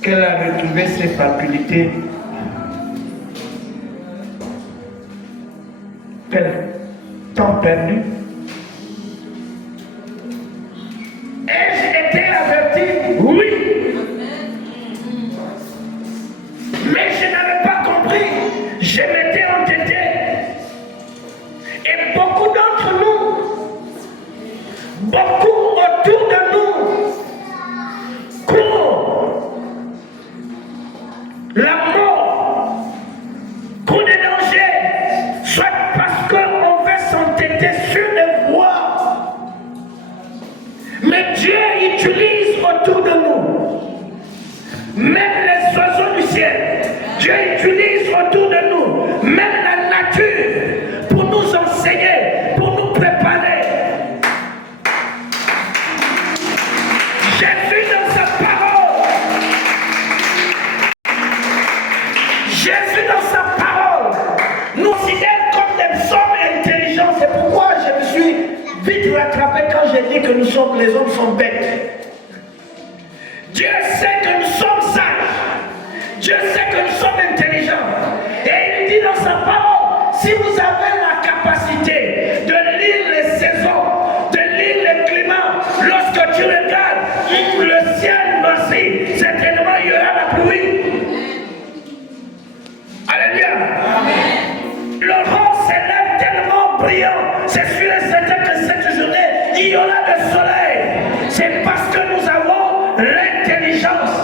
qu'elle a retrouvé ses facultés. Quel temps perdu. Ai-je été averti? Oui. Mais je n'avais pas compris. Je m'étais entêté. Et beaucoup d'entre nous, beaucoup autour de nous, courent la mort, courent des dangers, soit parce qu'on veut s'entêter sur les voies. Mais Dieu utilise autour de nous, même les oiseaux du ciel, Dieu utilise autour de nous, même la nature, pour nous enseigner, pour nous préparer. Jésus dans sa parole, Jésus dans sa parole nous considère comme des hommes intelligents. C'est pourquoi je me suis vite rattrapé quand j'ai dit que les hommes sont bêtes. Dieu sait que nous sommes sages. Dieu sait que nous sommes intelligents. Et il dit dans sa parole, si vous avez la capacité de lire les saisons, de lire les climats, lorsque tu regardes le ciel noirci, certainement il y aura la pluie. Alléluia. Amen. L'aurore s'élève tellement brillant, c'est sûr et certain que cette journée, il y aura le soleil. C'est parce que nous avons l'intelligence.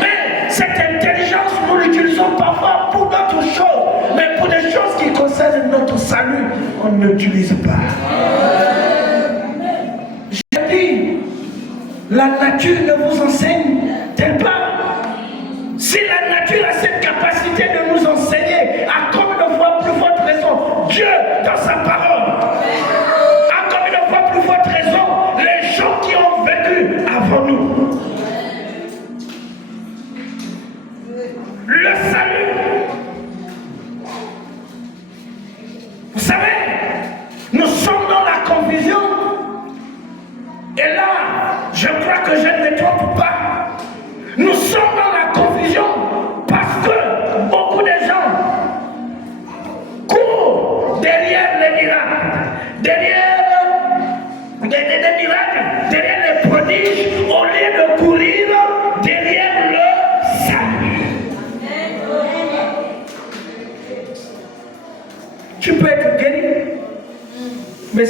Mais cette intelligence, nous l'utilisons parfois pour d'autres choses. Mais pour des choses qui concernent notre salut, on ne l'utilise pas. J'ai dit, la nature ne vous enseigne-t-elle pas? Si la nature a cette capacité de nous enseigner, à combien de fois plus forte raison, Dieu dans sa parole, à combien de fois plus forte raison, les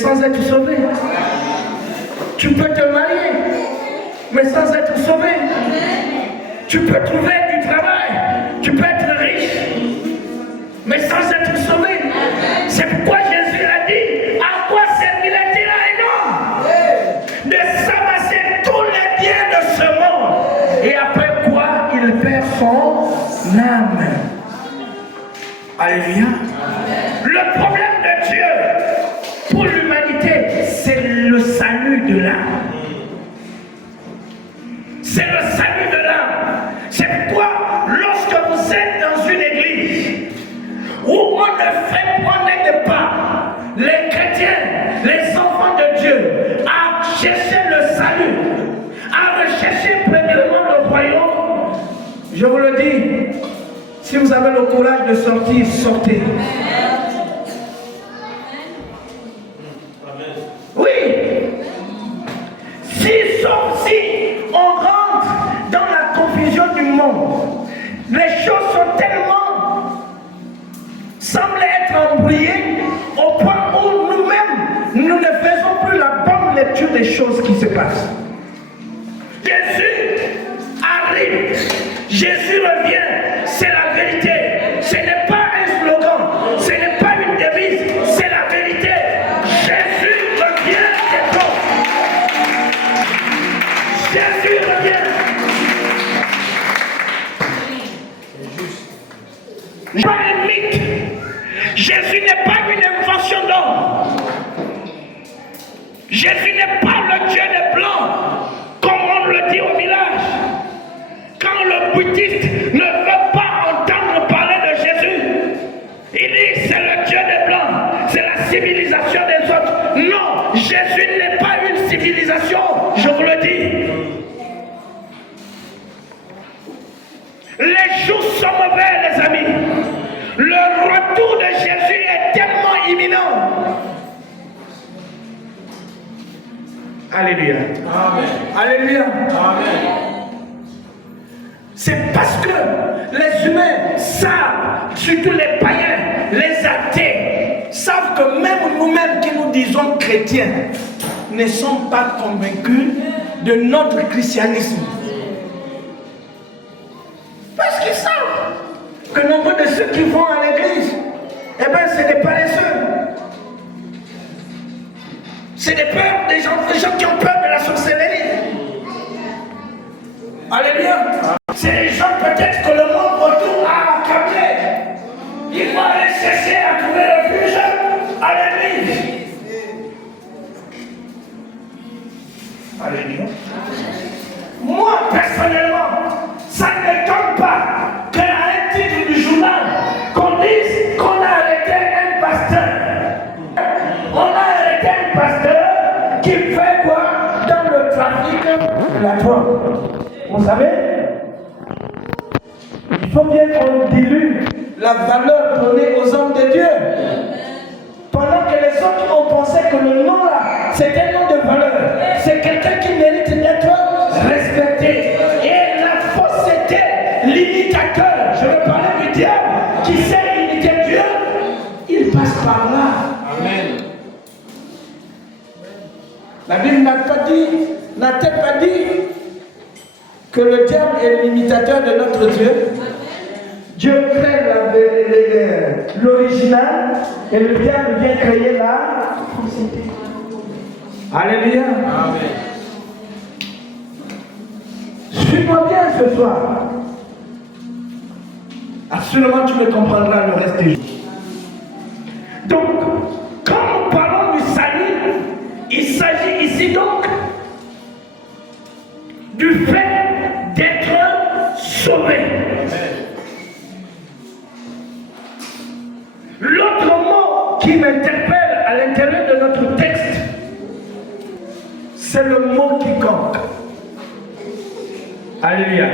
sans être sauvé. Tu peux te marier, mais sans être sauvé. Tu peux trouver du travail, tu peux être riche, mais sans être sauvé. C'est pourquoi Jésus a dit, à quoi servirait-il à un homme de s'amasser tous les biens de ce monde et après quoi il perd son âme. Alléluia. Le problème de Dieu pour l'humanité, c'est le salut de l'âme. C'est le salut de l'âme. C'est pourquoi lorsque vous êtes dans une église où on n'aide pas les chrétiens, les enfants de Dieu à chercher le salut, à rechercher premièrement le royaume, je vous le dis, si vous avez le courage de sortir, sortez. Oui. Si on rentre dans la confusion du monde, les choses sont tellement, semblent être embrouillées au point où nous-mêmes, nous ne faisons plus la bonne lecture des choses qui se passent. Jésus arrive, Jésus revient, c'est la vérité. Ce n'est pas un slogan, ce n'est pas une devise, c'est la vérité. Jésus revient bientôt. Jésus revient. Pas un mythe. Jésus n'est pas une invention d'homme. Jésus n'est pas le Dieu des Blancs, comme on le dit au village. Quand le bouddhiste ne veut pas entendre parler de Jésus, il dit c'est le Dieu des Blancs, c'est la civilisation des autres. Non, Jésus n'est pas une civilisation, je vous le dis. Les jours sont mauvais, les amis. Le retour de Jésus est tellement imminent. Alléluia. Amen. Alléluia. Amen. C'est parce que les humains savent, surtout les païens, les athées, savent que même nous-mêmes qui nous disons chrétiens, ne sommes pas convaincus de notre christianisme. Parce qu'ils savent que nombre de ceux qui vont à l'église, eh bien c'est des paresseux. C'est des gens qui ont peur de la sorcellerie. Alléluia. C'est les gens peut-être que le monde autour a accablé. Ils vont aller chercher à trouver refuge à l'église. Alléluia. Moi, personnellement, ça ne m'étonne pas qu'à un titre du journal, qu'on dise qu'on a arrêté un pasteur. On a arrêté un pasteur qui fait quoi dans le trafic de la drogue. Vous savez, il faut bien qu'on dilue la valeur donnée aux hommes de Dieu. Pendant que les autres ont pensé que le nom là, c'est un nom de valeur. C'est quelqu'un qui mérite d'être respecté. Et la fausseté, l'imitateur, je veux parler du diable, qui sait imiter Dieu, il passe par là. Amen. La Bible n'a-t-elle pas dit que le diable est l'imitateur de notre Dieu? Dieu crée l'original et le diable vient créer la fausseté. Alléluia. Amen. Suis-moi bien ce soir. Absolument, tu me comprendras le reste du jour. Donc, quand nous parlons du salut, il s'agit ici donc du fait d'être sauvé. L'autre mot qui m'interpelle à l'intérieur de notre texte, c'est le mot quiconque. Alléluia.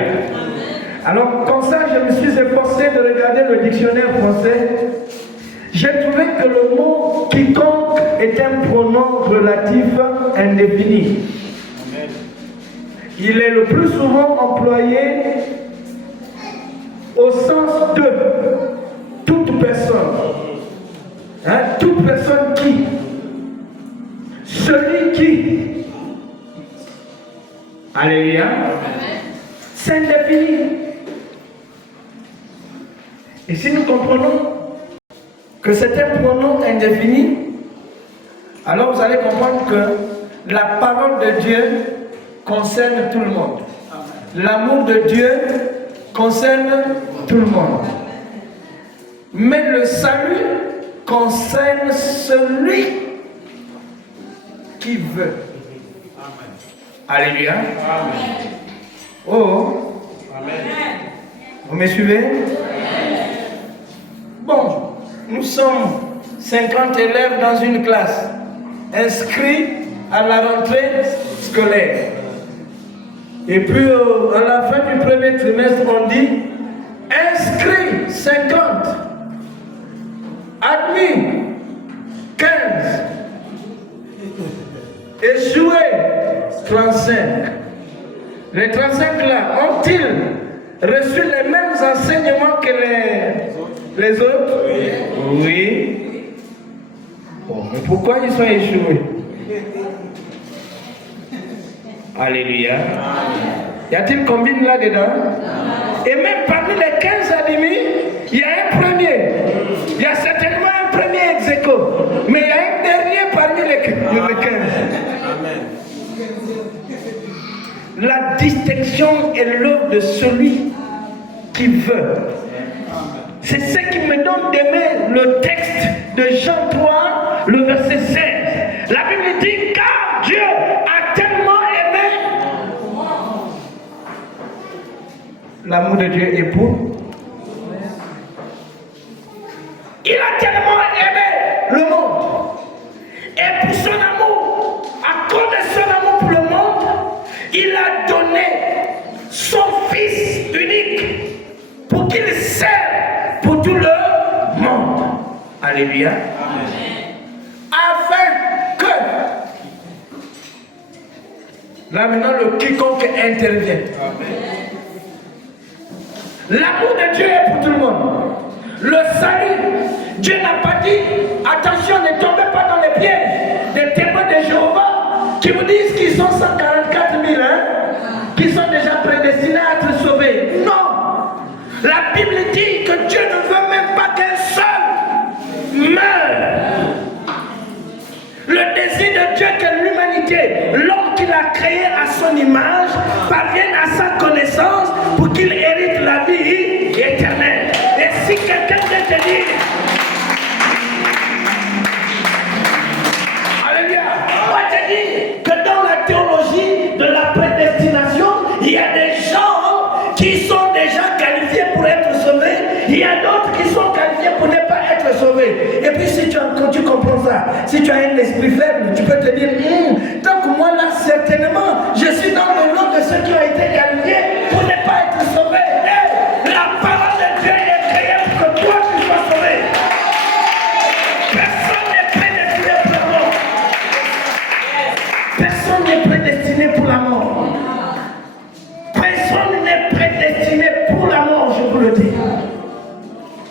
Alors, comme ça, je me suis efforcé de regarder le dictionnaire français. J'ai trouvé que le mot quiconque est un pronom relatif indéfini. Il est le plus souvent employé au sens de toute personne. Toute personne qui. celui qui, alléluia, c'est indéfini. Et si nous comprenons que c'est un pronom indéfini, alors vous allez comprendre que la parole de Dieu concerne tout le monde. L'amour de Dieu concerne tout le monde. Mais le salut concerne celui qui veut. Alléluia. Oh. Vous me suivez? Bon, nous sommes 50 élèves dans une classe, inscrits à la rentrée scolaire. Et puis, à la fin du premier trimestre, on dit inscrits 50, admis 15, échoués 35. Les 35 là, ont-ils reçu les mêmes enseignements que les autres? Oui. Bon, mais pourquoi ils sont échoués? Alléluia. Y a-t-il combien là-dedans? Et même parmi les 15 admis, il y a un premier. Il y a certainement un premier ex-aequo. Mais il y a un dernier parmi les 15. La distinction est l'œuvre de celui qui veut. C'est ce qui me donne d'aimer le texte de Jean 3, le verset 16. La Bible dit, car Dieu a tellement aimé. L'amour de Dieu est pour. Il a tellement aimé le monde. Et pour son amour, à cause de son amour pour le monde, il a donné son Fils unique pour qu'il serve pour tout le monde. Alléluia. Afin que, là maintenant le quiconque intervient. L'amour de Dieu est pour tout le monde. Le salut, Dieu n'a pas dit, attention, ne tombez pas dans les pièges des témoins de Jéhovah qui vous disent qu'ils sont 144 000, qui sont déjà prédestinés à être sauvés. Non! La Bible dit que Dieu ne veut même pas qu'un seul meure. Le désir de Dieu que l'humanité, l'homme qu'il a créé à son image, parvienne à sa connaissance pour qu'il hérite la vie éternelle. Et si quelqu'un vient te dire, alléluia, moi te dis que dans la théologie de la prédestination, il y a des gens qui sont déjà qualifiés pour être sauvés, il y a d'autres qui sont qualifiés pour ne pas être sauvés. Et puis si quand tu comprends ça, si tu as un esprit faible, tu peux te dire, tant que moi là, certainement, je suis dans le lot de ceux qui ont été qualifiés pour ne pas être sauvés. Et la parole de Dieu est créée pour que toi tu sois sauvé. Personne n'est prédestiné pour la mort. Personne n'est prédestiné pour la mort. Personne n'est prédestiné pour la mort, je vous le dis.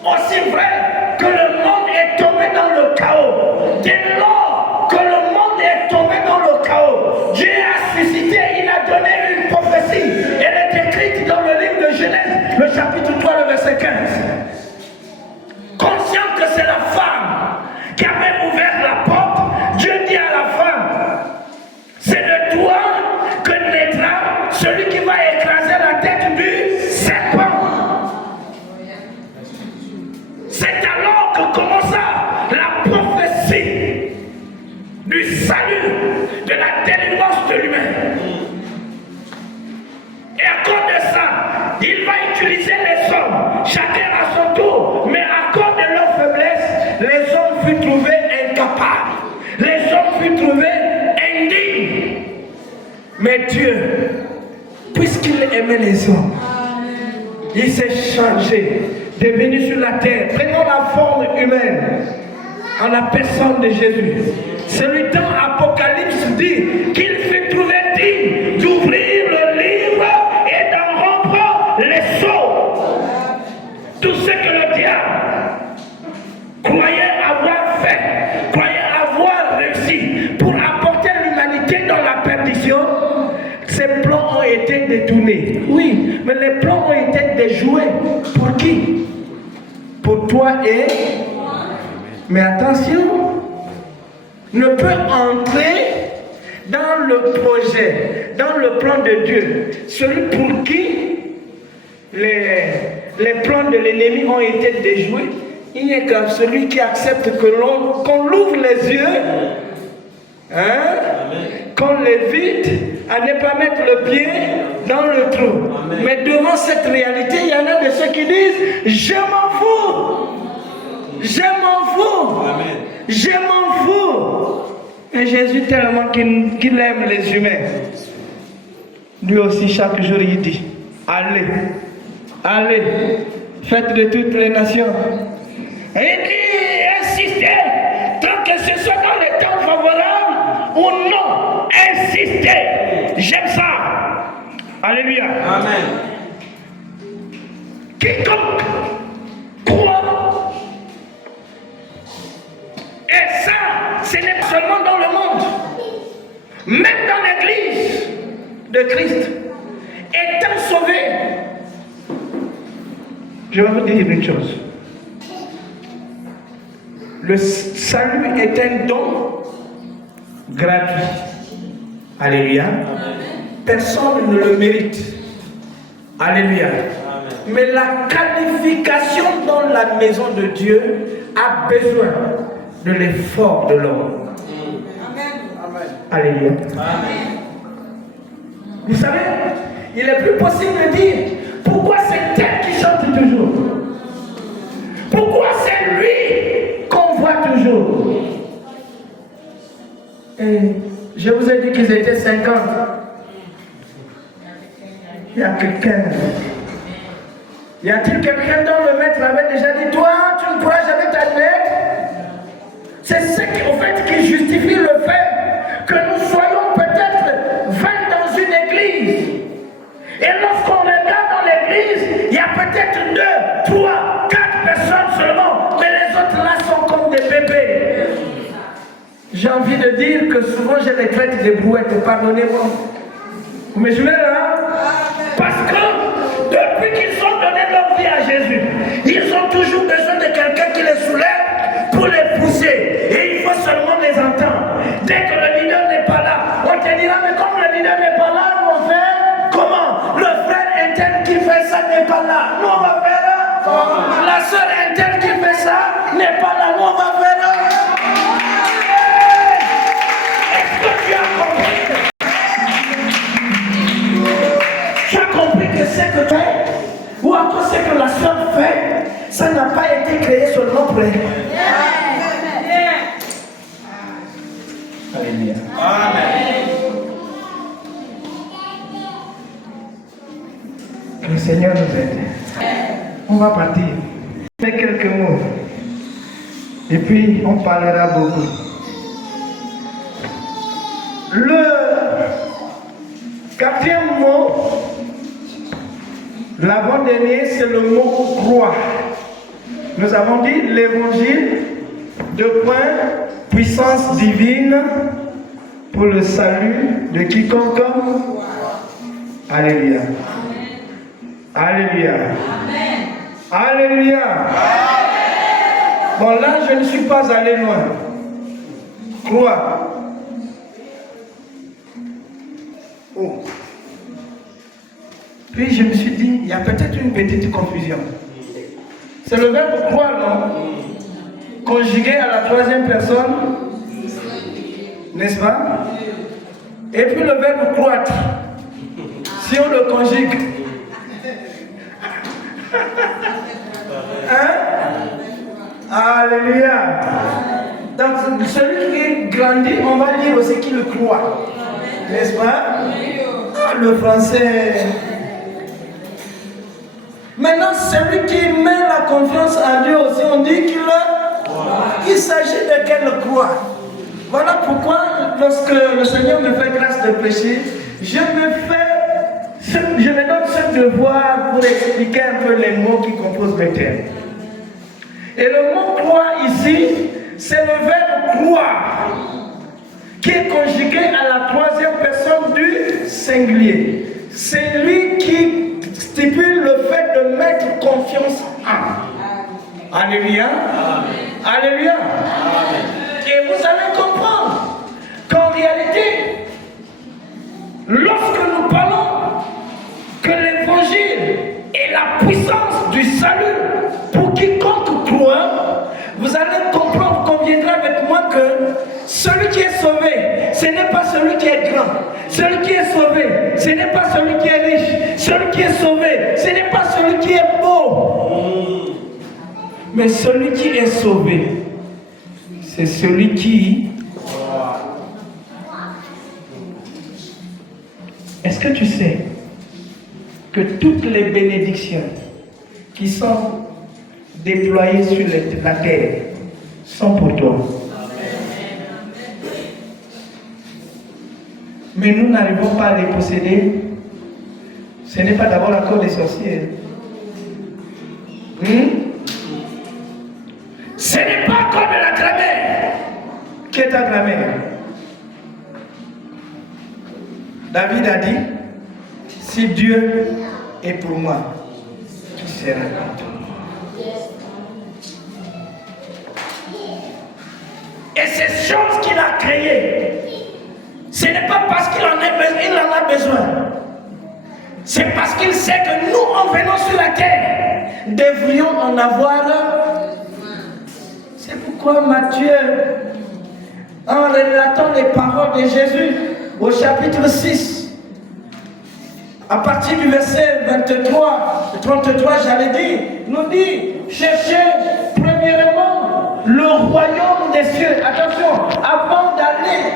Aussi vrai que le monde est tombé dans le chaos, dès lors que le monde est tombé dans le chaos, Dieu a suscité, il a donné une prophétie. Elle est écrite dans le livre de Genèse, le chapitre 3, le verset 15. Conscient que c'est la femme qui avait ouvert la porte, Dieu dit à la femme, c'est de toi que naîtra celui qui va écraser la tête du serpent. C'est alors que commença la prophétie du salut, de la délivrance de l'humain. Et à cause de ça, il va utiliser les hommes, chacun à son tour, mais à cause de leur faiblesse, les hommes furent trouvés incapables, les hommes furent trouvés indignes. Mais Dieu, puisqu'il aimait les hommes, il s'est changé, devenu sur la terre, prenant la forme humaine, en la personne de Jésus. Celui dans Apocalypse dit qu'il fut trouvé digne d'ouvrir le livre et d'en rompre les sceaux. Tout ce que le diable croyait avoir fait, croyait avoir réussi pour apporter détournés. Oui, mais les plans ont été déjoués. Pour qui? Pour toi et... Mais attention, ne peut entrer dans le projet, dans le plan de Dieu. Celui pour qui les plans de l'ennemi ont été déjoués, il n'y a qu'à celui qui accepte qu'on l'ouvre les yeux, qu'on l'évite à ne pas mettre le pied dans le trou. Amen. Mais devant cette réalité, il y en a de ceux qui disent « Je m'en fous, je m'en fous, Amen. Je m'en fous ». Et Jésus tellement qu'il aime les humains, lui aussi chaque jour il dit « Allez, allez, faites de toutes les nations. » Et il dit « Insistez, tant que ce soit dans les temps favorables ou non, insistez. » J'aime ça. Alléluia. Amen. Quiconque croit. Et ça, ce n'est pas seulement dans le monde. Même dans l'église de Christ. Étant sauvé. Je vais vous dire une chose. Le salut est un don gratuit. Alléluia. Personne ne le mérite. Alléluia. Mais la qualification dans la maison de Dieu a besoin de l'effort de l'homme. Alléluia. Vous savez, il est plus possible de dire pourquoi c'est elle qui chante toujours. Pourquoi c'est lui qu'on voit toujours. Et je vous ai dit qu'ils étaient 50. Il y a quelqu'un. Y a-t-il quelqu'un dont le maître avait déjà dit, toi, tu ne pourras jamais t'admettre? C'est ce qui, au fait, qui justifie le fait que nous soyons peut-être 20 dans une église. Et lorsqu'on regarde dans l'église, il y a peut-être 2, 3, 4 personnes seulement. Mais les autres là sont comme des bébés. J'ai envie de dire que souvent je les traite de brouettes, pardonnez-moi. Vous me suivez là? Parce que depuis qu'ils ont donné leur vie à Jésus, ils ont toujours besoin de quelqu'un qui les soulève pour les pousser. Et il faut seulement les entendre. Dès que le leader n'est pas là, on te dira, mais comme le leader n'est pas là, nous on fait comment? Le frère interne qui fait ça n'est pas là. Nous on va faire comment? La sœur interne qui fait ça n'est pas là. Nous on va faire est-ce que tu as compris? Tu as compris que ce que tu fais, ou encore ce que la sœur fait, ça n'a pas été créé seulement pour elle. Alléluia. Amen. Que le Seigneur nous aide. On va partir. Je fais quelques mots. Et puis on parlera beaucoup. Le 4e mot, l'avant-dernier, c'est le mot croix. Nous avons dit l'évangile, 2 points, puissance divine pour le salut de quiconque. Alléluia. Alléluia. Alléluia. Bon, là, je ne suis pas allé loin. Croix. Oh. Puis je me suis dit, il y a peut-être une petite confusion. C'est le verbe croire, non? Conjugué à la 3e personne, n'est-ce pas? Et puis le verbe croître, si on le conjugue. Hein? Alléluia. Donc celui qui grandit, on va dire aussi qu'il le croit. N'est-ce pas? Ah, le français. Maintenant, celui qui met la confiance en Dieu aussi, on dit qu'il s'agit de quelle croix. Voilà pourquoi, lorsque le Seigneur me fait grâce de prêcher, je me donne ce devoir pour expliquer un peu les mots qui composent mes termes. Et le mot croix ici, c'est le verbe croire, qui est conjugué à la 3e personne du singulier. C'est lui qui stipule le fait de mettre confiance en. Alléluia. Alléluia. Et vous allez comprendre qu'en réalité, lorsque nous parlons que l'évangile est la puissance du salut pour quiconque croit, vous allez comprendre, vous conviendrez avec moi que celui qui est sauvé, ce n'est pas celui qui est grand. Celui qui est sauvé, ce n'est pas celui qui est riche. Celui qui est sauvé, ce n'est pas celui qui est beau. Mais celui qui est sauvé, c'est celui qui... Est-ce que tu sais que toutes les bénédictions qui sont déployées sur la terre sont pour toi? Mais nous n'arrivons pas à les posséder. Ce n'est pas d'abord l'accord des sorciers. Ce n'est pas encore de la grammaire. Qui est ta grammaire? David a dit, si Dieu est pour moi, qui sera contre moi? Et ces choses qu'il a créées, ce n'est pas parce qu'il en a besoin. C'est parce qu'il sait que nous, en venant sur la terre, devrions en avoir. C'est pourquoi Matthieu, en relatant les paroles de Jésus au chapitre 6, à partir du verset 33, j'allais dire, nous dit, cherchez premièrement le royaume des cieux. Attention, avant d'aller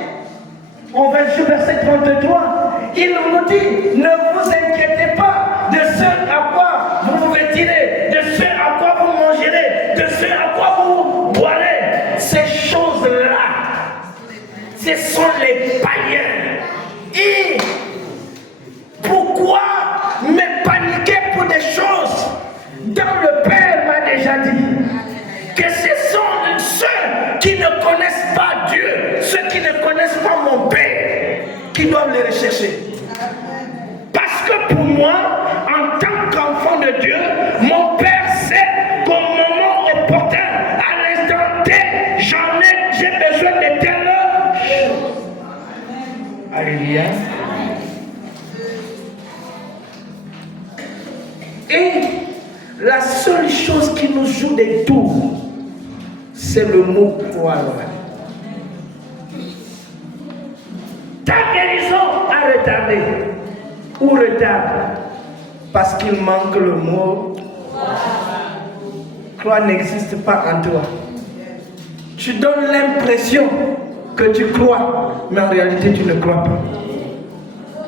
au verset 33, il nous dit, ne vous inquiétez pas de ce à quoi vous vous vêtirez, de ce à quoi vous mangerez, de ce à quoi vous boirez. Ces choses-là, ce sont les païens. Et pourquoi me paniquer pour des choses dont le Père m'a déjà dit que ce sont ceux qui ne connaissent pas Dieu, ceux qui ne connaissent pas mon Père, qui doivent les rechercher. Parce que pour moi, en tant qu'enfant de Dieu, mon Père sait qu'au moment opportun, à l'instant T, j'ai besoin de telle chose. Alléluia. Et la seule chose qui nous joue des tours, c'est le mot croire. Ta guérison a retardé ou retarde parce qu'il manque le mot croire n'existe pas en toi. Tu donnes l'impression que tu crois, mais en réalité tu ne crois pas.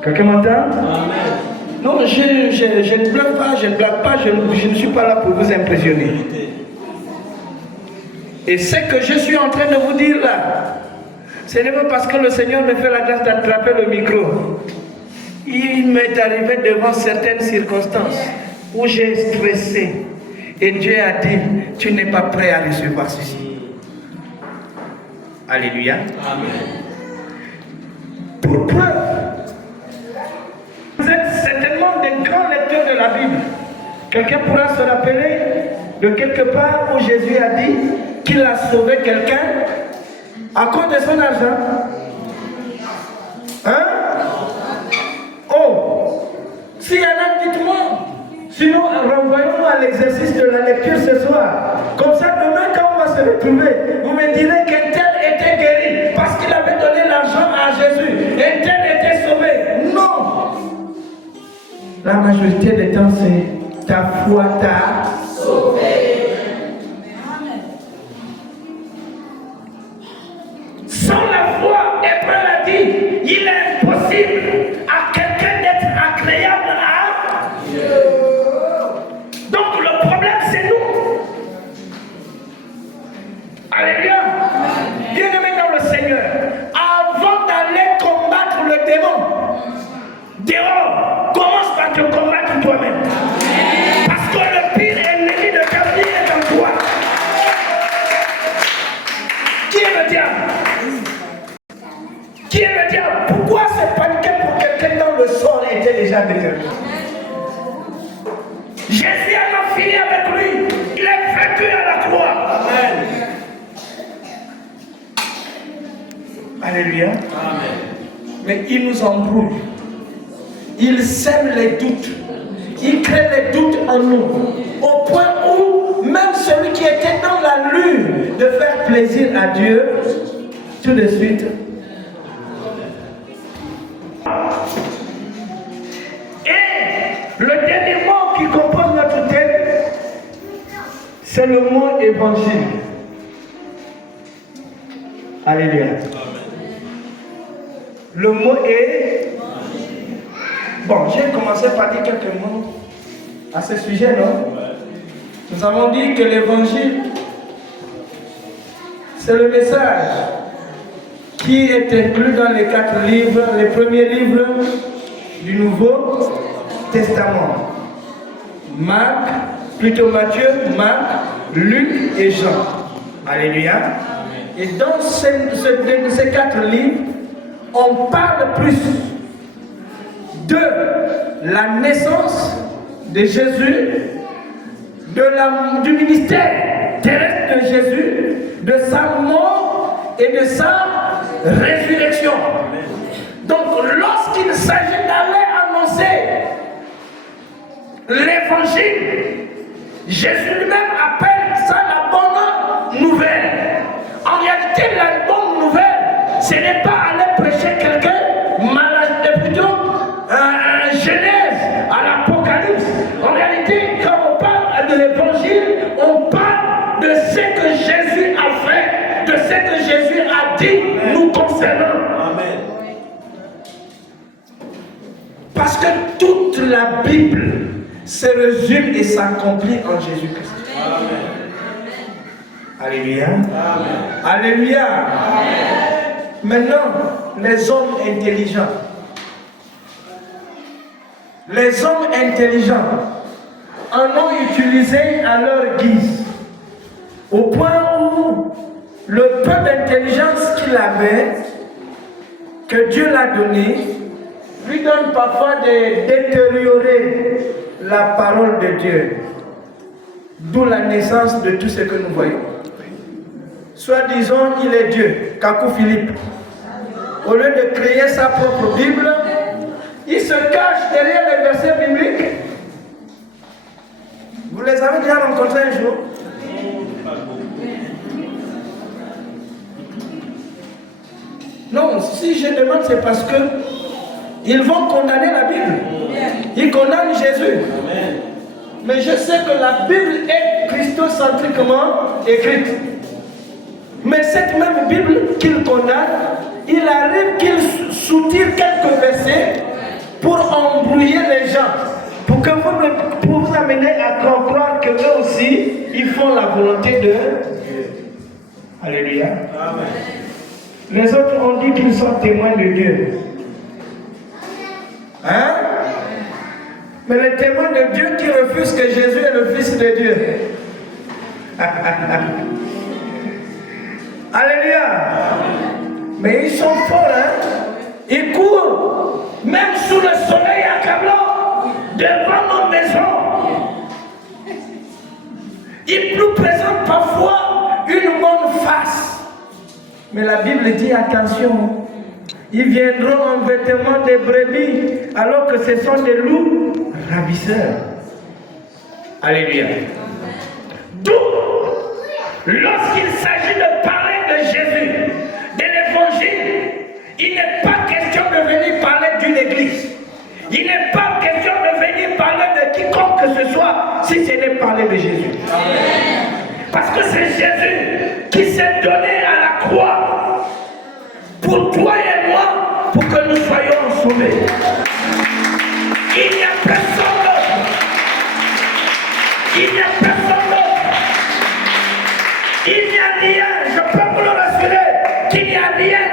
Quelqu'un m'entend? Amen. Non, je ne bluffe pas, je ne blague pas, je ne suis pas là pour vous impressionner. Et ce que je suis en train de vous dire là, ce n'est pas parce que le Seigneur me fait la grâce d'attraper le micro. Il m'est arrivé devant certaines circonstances où j'ai stressé. Et Dieu a dit, tu n'es pas prêt à recevoir ceci. Alléluia. Amen. Pour preuve, vous êtes certainement des grands lecteurs de la Bible. Quelqu'un pourra se rappeler de quelque part où Jésus a dit qu'il a sauvé quelqu'un à cause de son argent. Hein? Oh! S'il y en a, dites-moi. Sinon, renvoyons-nous à l'exercice de la lecture ce soir. Comme ça, demain, quand on va se retrouver, vous me direz qu'un tel était guéri parce qu'il avait donné l'argent à Jésus. Un tel était sauvé. Non! La majorité des temps, c'est ta foi t'a sauvé. Sans la foi, Hébreu l'a dit, il est impossible à quelqu'un d'être agréable à Dieu. Donc le problème, c'est nous. Alléluia. Bien-aimé dans le Seigneur, avant d'aller combattre le démon, dehors, commence par te combattre toi-même. Parce que le pire ennemi de ta vie est en toi. Qui est le diable? Qui est le diable? Pourquoi se paniquer pour quelqu'un dans le soleil? était déjà déterminé. Jésus a fini avec lui. Il est vaincu à la croix. Amen. Alléluia. Amen. Mais il nous embrouille. Il sème les doutes. Il crée les doutes en nous. Au point où même celui qui était dans la lune de faire plaisir à Dieu, tout de suite. Et le dernier mot qui compose notre tête, c'est le mot évangile. Alléluia. Le mot est... Bon, j'ai commencé par dire quelques mots à ce sujet, non? Nous avons dit que l'évangile, c'est le message qui est inclus dans les 4 livres, les premiers livres du Nouveau Testament. Marc, plutôt Matthieu, Marc, Luc et Jean. Alléluia. Et dans ces 4 livres, on parle plus de la naissance de Jésus, du ministère terrestre de Jésus, de sa mort et de sa résurrection. Donc lorsqu'il s'agit d'aller annoncer l'évangile, Jésus lui-même appelle ça la bonne nouvelle. En réalité, la bonne nouvelle, ce n'est pas aller prêcher quelqu'un malade, mais plutôt Genèse à l'Apocalypse. En réalité, quand on parle de l'évangile, on parle de ce que Jésus a fait, de ce que Jésus a dit nous concernant. Amen. Parce que toute la Bible se résume et s'accomplit en Jésus-Christ. Alléluia. Amen. Alléluia. Amen. Maintenant, les hommes intelligents. Les hommes intelligents en ont utilisé à leur guise. Au point où le peu d'intelligence qu'il avait, que Dieu l'a donné, lui donne parfois de détériorer la parole de Dieu. D'où la naissance de tout ce que nous voyons. Soit disons, il est Dieu, Kakou Philippe. Au lieu de créer sa propre Bible, il se cache derrière les versets bibliques. Vous les avez déjà rencontrés un jour? Non, si je demande, c'est parce que ils vont condamner la Bible. Ils condamnent Jésus. Mais je sais que la Bible est christocentriquement écrite. Mais cette même Bible qu'il condamne, il arrive qu'il soutire quelques versets pour embrouiller les gens. Pour vous amener à comprendre que eux aussi, ils font la volonté de Dieu. Alléluia. Amen. Les autres ont dit qu'ils sont témoins de Dieu. Hein? Mais les témoins de Dieu qui refusent que Jésus est le Fils de Dieu. Alléluia. Mais ils sont forts, hein? Ils courent, même sous le soleil accablant, devant nos maisons. Ils nous présentent parfois une bonne face. Mais la Bible dit attention, ils viendront en vêtements de brebis, alors que ce sont des loups ravisseurs. Alléluia. D'où, lorsqu'il s'agit de parler de Jésus, de l'évangile, il n'est pas question de venir parler d'une église. Il n'est pas question de venir parler de quiconque que ce soit, si ce n'est parler de Jésus. Amen. Parce que c'est Jésus qui s'est donné à la croix pour toi et moi, pour que nous soyons sauvés. Il n'y a personne d'autre. Il n'y a personne d'autre. Il n'y a rien, je peux vous le rassurer, qu'il n'y a rien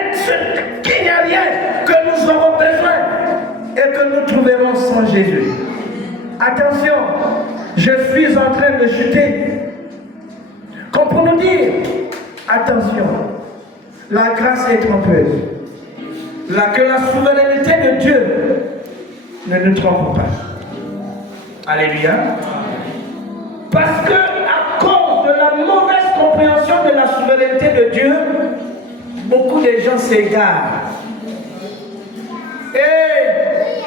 que nous aurons besoin et que nous trouverons sans Jésus. Attention, je suis en train de chuter. Comme pour nous dire, attention, la grâce est trompeuse. Que la souveraineté de Dieu Ne nous trompons pas. Alléluia. Parce que à cause de la mauvaise compréhension de la souveraineté de Dieu, beaucoup de gens s'égarent. Et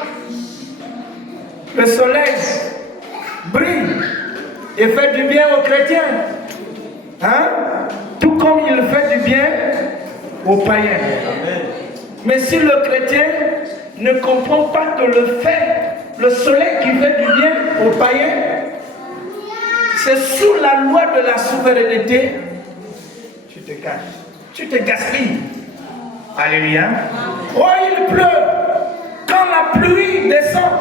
le soleil brille et fait du bien aux chrétiens. Hein? Tout comme il fait du bien aux païens. Mais si le chrétien ne comprend pas que le soleil qui fait du bien aux païens, c'est sous la loi de la souveraineté, tu te caches, tu te gaspilles. Alléluia. Oh, il pleut. Quand la pluie descend,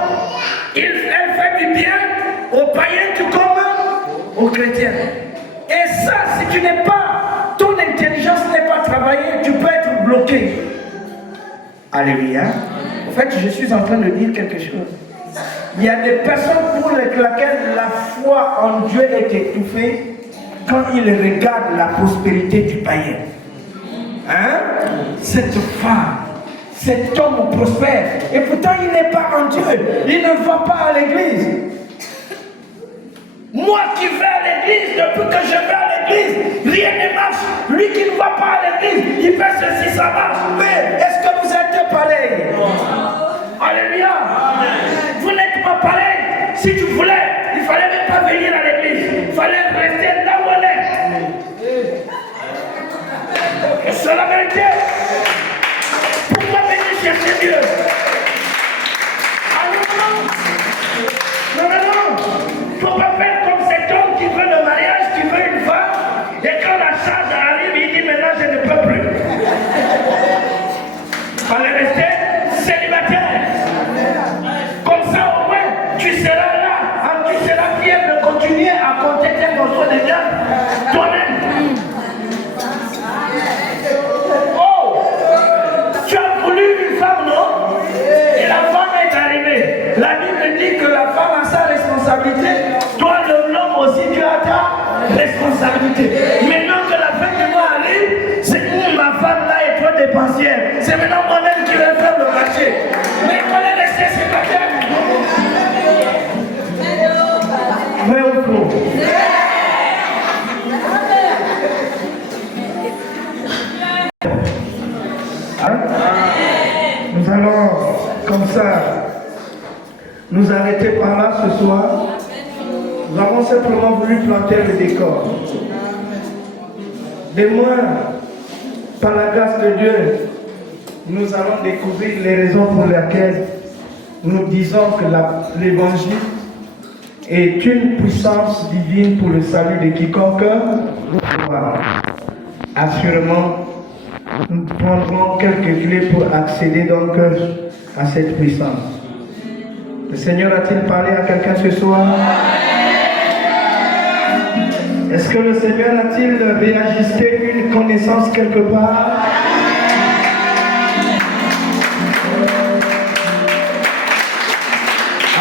elle fait du bien aux païens tout comme aux chrétiens. Et ça, si tu n'es pas, ton intelligence n'est pas travaillée, tu peux être bloqué. Alléluia. En fait, je suis en train de dire quelque chose. Il y a des personnes pour lesquelles la foi en Dieu est étouffée quand ils regardent la prospérité du païen. Hein? Cette femme, cet homme prospère, et pourtant il n'est pas en Dieu, il ne va pas à l'église. Moi qui vais à l'église, depuis que je vais à l'église, rien ne marche. Lui qui ne va pas à l'église, il fait ceci, ça marche. Mais est-ce que vous êtes pareil? Alléluia. Vous n'êtes pas pareil. Si tu voulais, il ne fallait même pas venir à l'église. Il fallait rester là où on est. C'est la vérité. Pourquoi venir chercher Dieu? Non. Il ne faut pas faire comme cet homme qui veut le mariage, qui veut une femme, et quand la charge arrive, il dit maintenant je ne peux plus. Il fallait rester célibataire. Comme ça au moins, tu seras là, tu seras fier de continuer à compter tes morceaux de viande toi-même. Oh, tu as voulu une femme, non? Et la femme est arrivée. La Bible dit que la femme a sa responsabilité. Toi, l'homme aussi, tu as ta responsabilité. Maintenant que la fin du mois arrive, c'est ma femme là est trop dépensière. C'est maintenant moi-même qui vais faire le marché. Mais il fallait rester célibataire. Vrai ou faux? Hein? Nous allons comme ça nous arrêter par là ce soir. Nous avons simplement voulu planter le décor. Demain, par la grâce de Dieu, nous allons découvrir les raisons pour lesquelles nous disons que l'évangile est une puissance divine pour le salut de quiconque croit. Assurément, nous prendrons quelques clés pour accéder donc à cette puissance. Le Seigneur a-t-il parlé à quelqu'un ce soir? Est-ce que le Seigneur a-t-il réajusté une connaissance quelque part?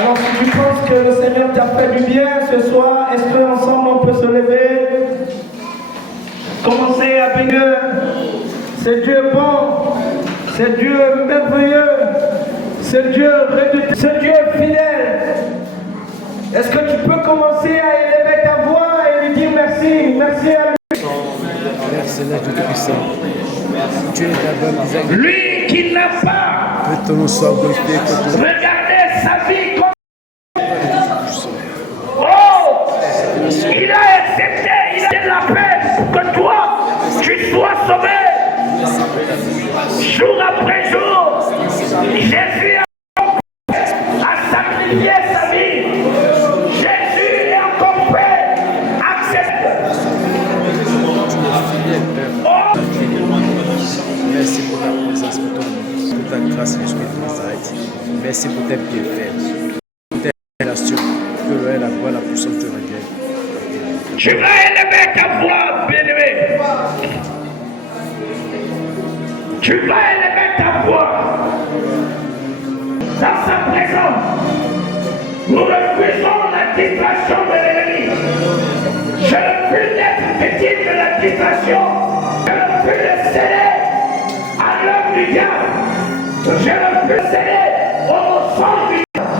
Alors si tu penses que le Seigneur t'a fait du bien ce soir, est-ce qu'ensemble on peut se lever? Commencez à bénir. C'est Dieu bon, c'est Dieu merveilleux, c'est Dieu rédempteur, c'est Dieu fidèle. Est-ce que tu peux commencer à élever ta voix et lui dire merci, merci à lui? Merci Seigneur Tout-Puissant. Dieu est d'abord Isaac. Lui qui n'a pas Que ton nom soit glorifié. regardé sa vie comme... Oh, il a accepté, il a la paix pour que toi, tu sois sauvé. Jour après jour, Jésus a sacrifié sa vie. Jésus est encore prêt. Accepte. Oh. Merci pour ta présence, pour ta grâce, Esprit de Nazareth. Merci pour tes bienfaits, pour tes relations, que la voix, la puissance te revienne. Tu vas élever ta voix, bien-aimé. Tu vas élever ta voix dans sa présence. Nous refusons la distraction de l'ennemi. Je refuse d'être victime de la distraction. Je refuse de céder à l'œuvre du diable. Je refuse de céder au mensonge du diable.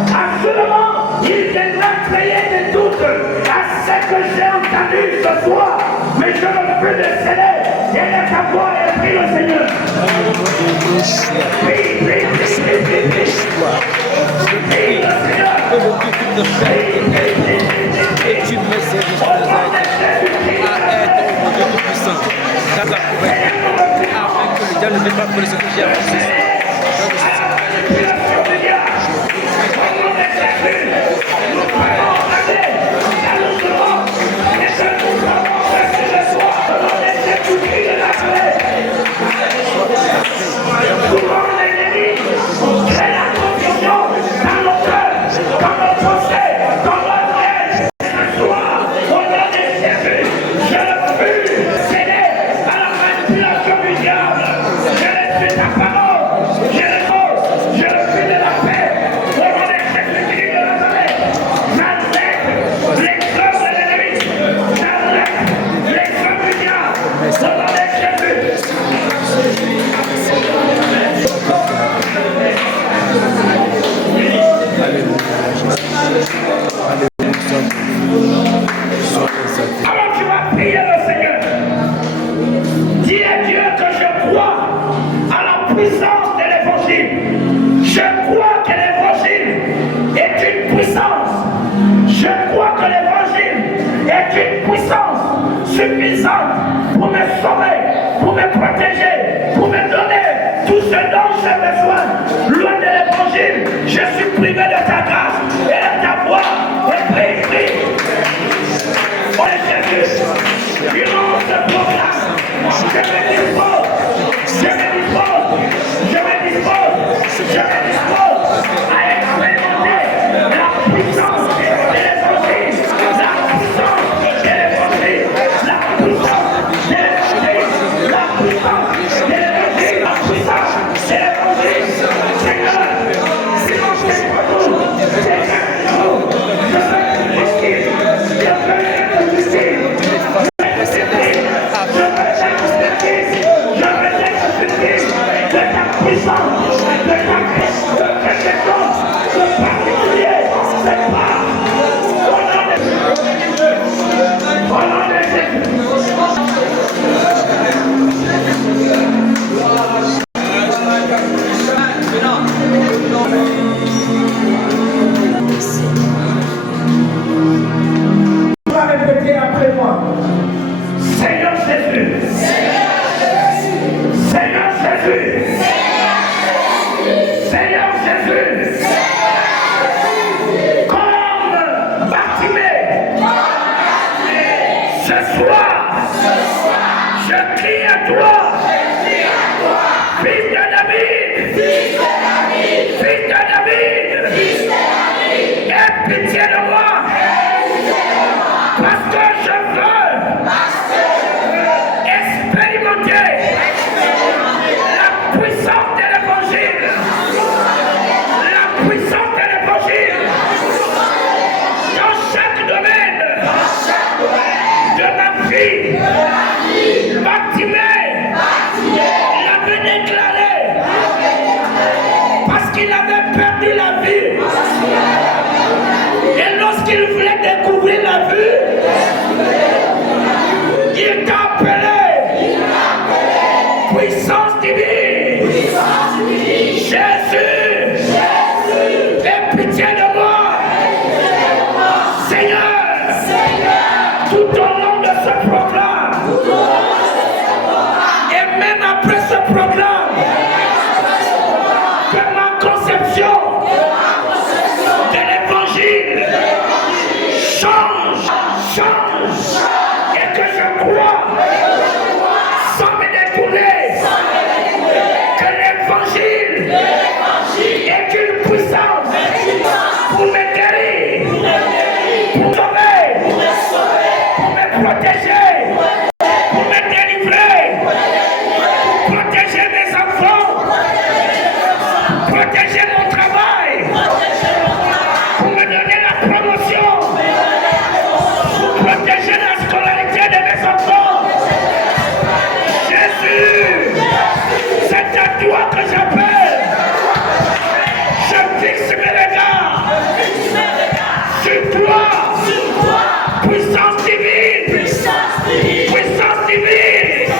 Puissance divine,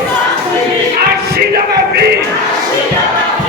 agis dans ma vie.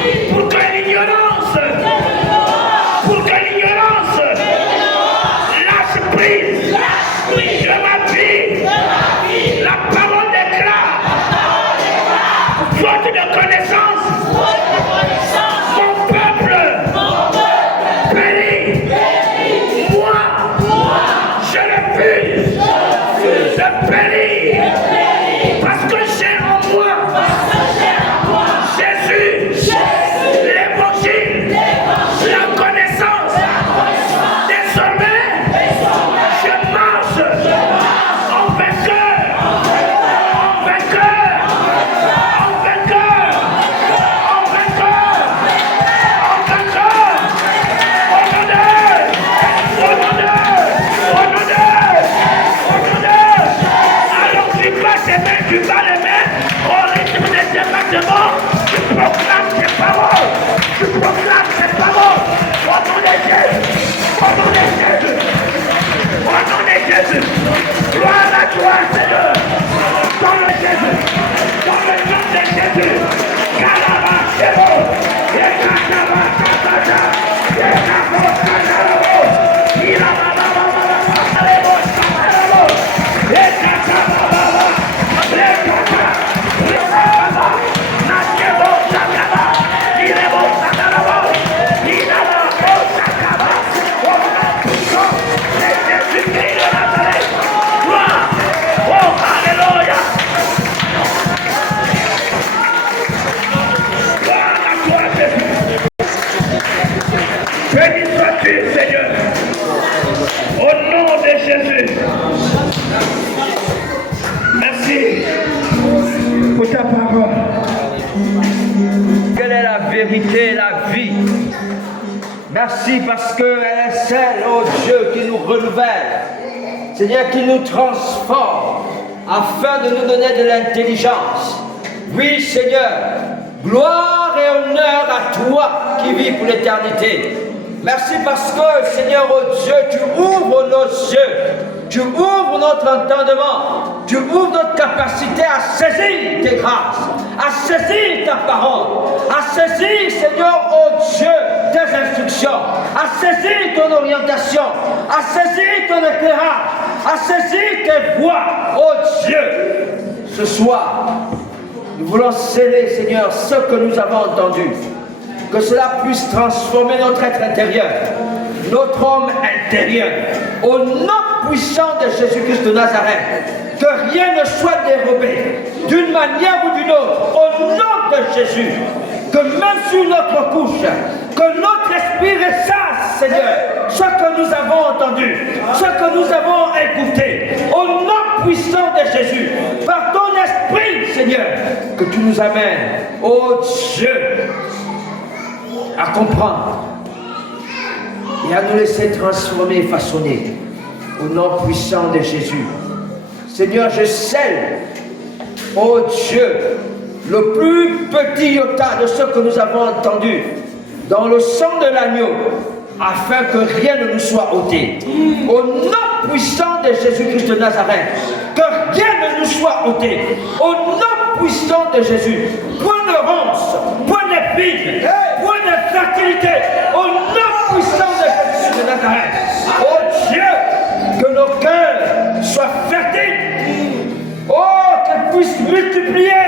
toi, Seigneur. Dans le Jésus. Dans le nom de Jésus. Kalaba, c'est bon. Yekataba, katata. Yekabo, katarabo. Ilababa, alebo, samarabo. Yekataba, baba. Yekata. Yekaba. Nakebo, sakaba. Ilebo, samarabo. Ilaba, sakaba. Au nom puissant de Jésus-Christ de Nazareth. Gloire. Oh, alléluia. Béni sois-tu, Seigneur, au nom de Jésus. Merci pour ta parole. Quelle est la vérité, la vie? Merci parce qu'elle est celle, oh Dieu, qui nous renouvelle. Seigneur, qui nous transforme afin de nous donner de l'intelligence. Oui, Seigneur, gloire et honneur à toi qui vis pour l'éternité. Merci parce que, Seigneur, oh Dieu, tu ouvres nos yeux, tu ouvres notre entendement, tu ouvres notre capacité à saisir tes grâces, à saisir ta parole, à saisir, Seigneur, oh Dieu, tes instructions, à saisir ton orientation, à saisir ton éclairage, à saisir tes voies, oh Dieu. Ce soir, nous voulons sceller, Seigneur, ce que nous avons entendu. Que cela puisse transformer notre être intérieur, notre homme intérieur, au nom puissant de Jésus-Christ de Nazareth. Que rien ne soit dérobé, d'une manière ou d'une autre, au nom de Jésus. Que même sur notre couche, que notre esprit ressasse, Seigneur, ce que nous avons entendu, ce que nous avons écouté, au nom puissant de Jésus, par ton esprit, Seigneur, que tu nous amènes, ô Dieu, à comprendre et à nous laisser transformer et façonner au nom puissant de Jésus. Seigneur, je scelle, ô Dieu, le plus petit iota de ce que nous avons entendu dans le sang de l'agneau, afin que rien ne nous soit ôté. Au nom puissant de Jésus-Christ de Nazareth, que rien ne nous soit ôté. Au nom puissant de Jésus, point de ronce, point d'épine, point d'infertilité. Au nom puissant de Jésus de Nazareth, oh Dieu, que nos cœurs soient fertiles. Oh, qu'elle puisse multiplier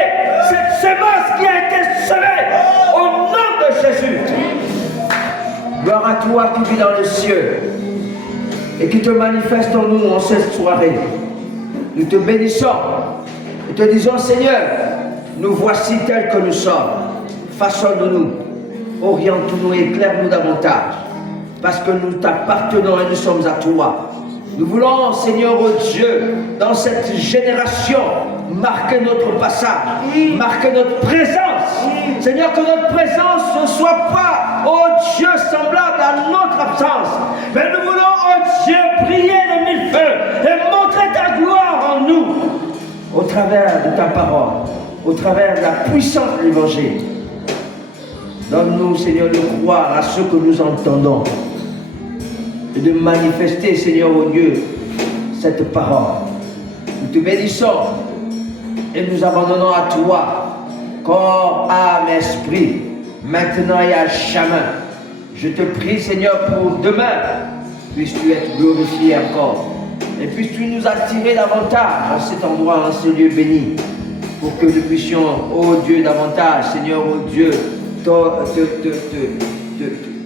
cette semence qui a été semée au nom de Jésus. Gloire à toi qui vis dans les cieux et qui te manifeste en nous en cette soirée. Nous te bénissons et te disons, Seigneur, nous voici tels que nous sommes. Façonne-nous, oriente-nous, éclaire-nous davantage, parce que nous t'appartenons et nous sommes à toi. Nous voulons, Seigneur, oh Dieu, dans cette génération, marquer notre passage, marquer notre présence. Seigneur, que notre présence ne soit pas, oh Dieu, semblable à notre absence. Mais nous voulons, oh Dieu, briller de mille feux et montrer ta gloire en nous, au travers de ta parole, au travers de la puissance de l'Évangile. Donne-nous, Seigneur, de croire à ce que nous entendons et de manifester, Seigneur, oh Dieu, cette parole. Nous te bénissons et nous abandonnons à toi, corps, âme, esprit, maintenant et à jamais. Je te prie, Seigneur, pour demain, puisses-tu être glorifié encore, et puisses-tu nous attirer davantage en cet endroit, en ce lieu béni, pour que nous puissions, oh Dieu, davantage, Seigneur, oh Dieu,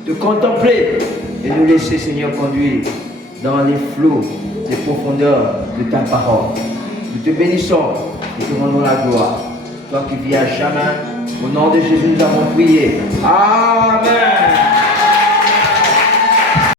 te contempler et nous laisser, Seigneur, conduire dans les flots, les profondeurs de ta parole. Nous te bénissons et te rendons la gloire. Toi qui vis à jamais, au nom de Jésus, nous avons prié. Amen.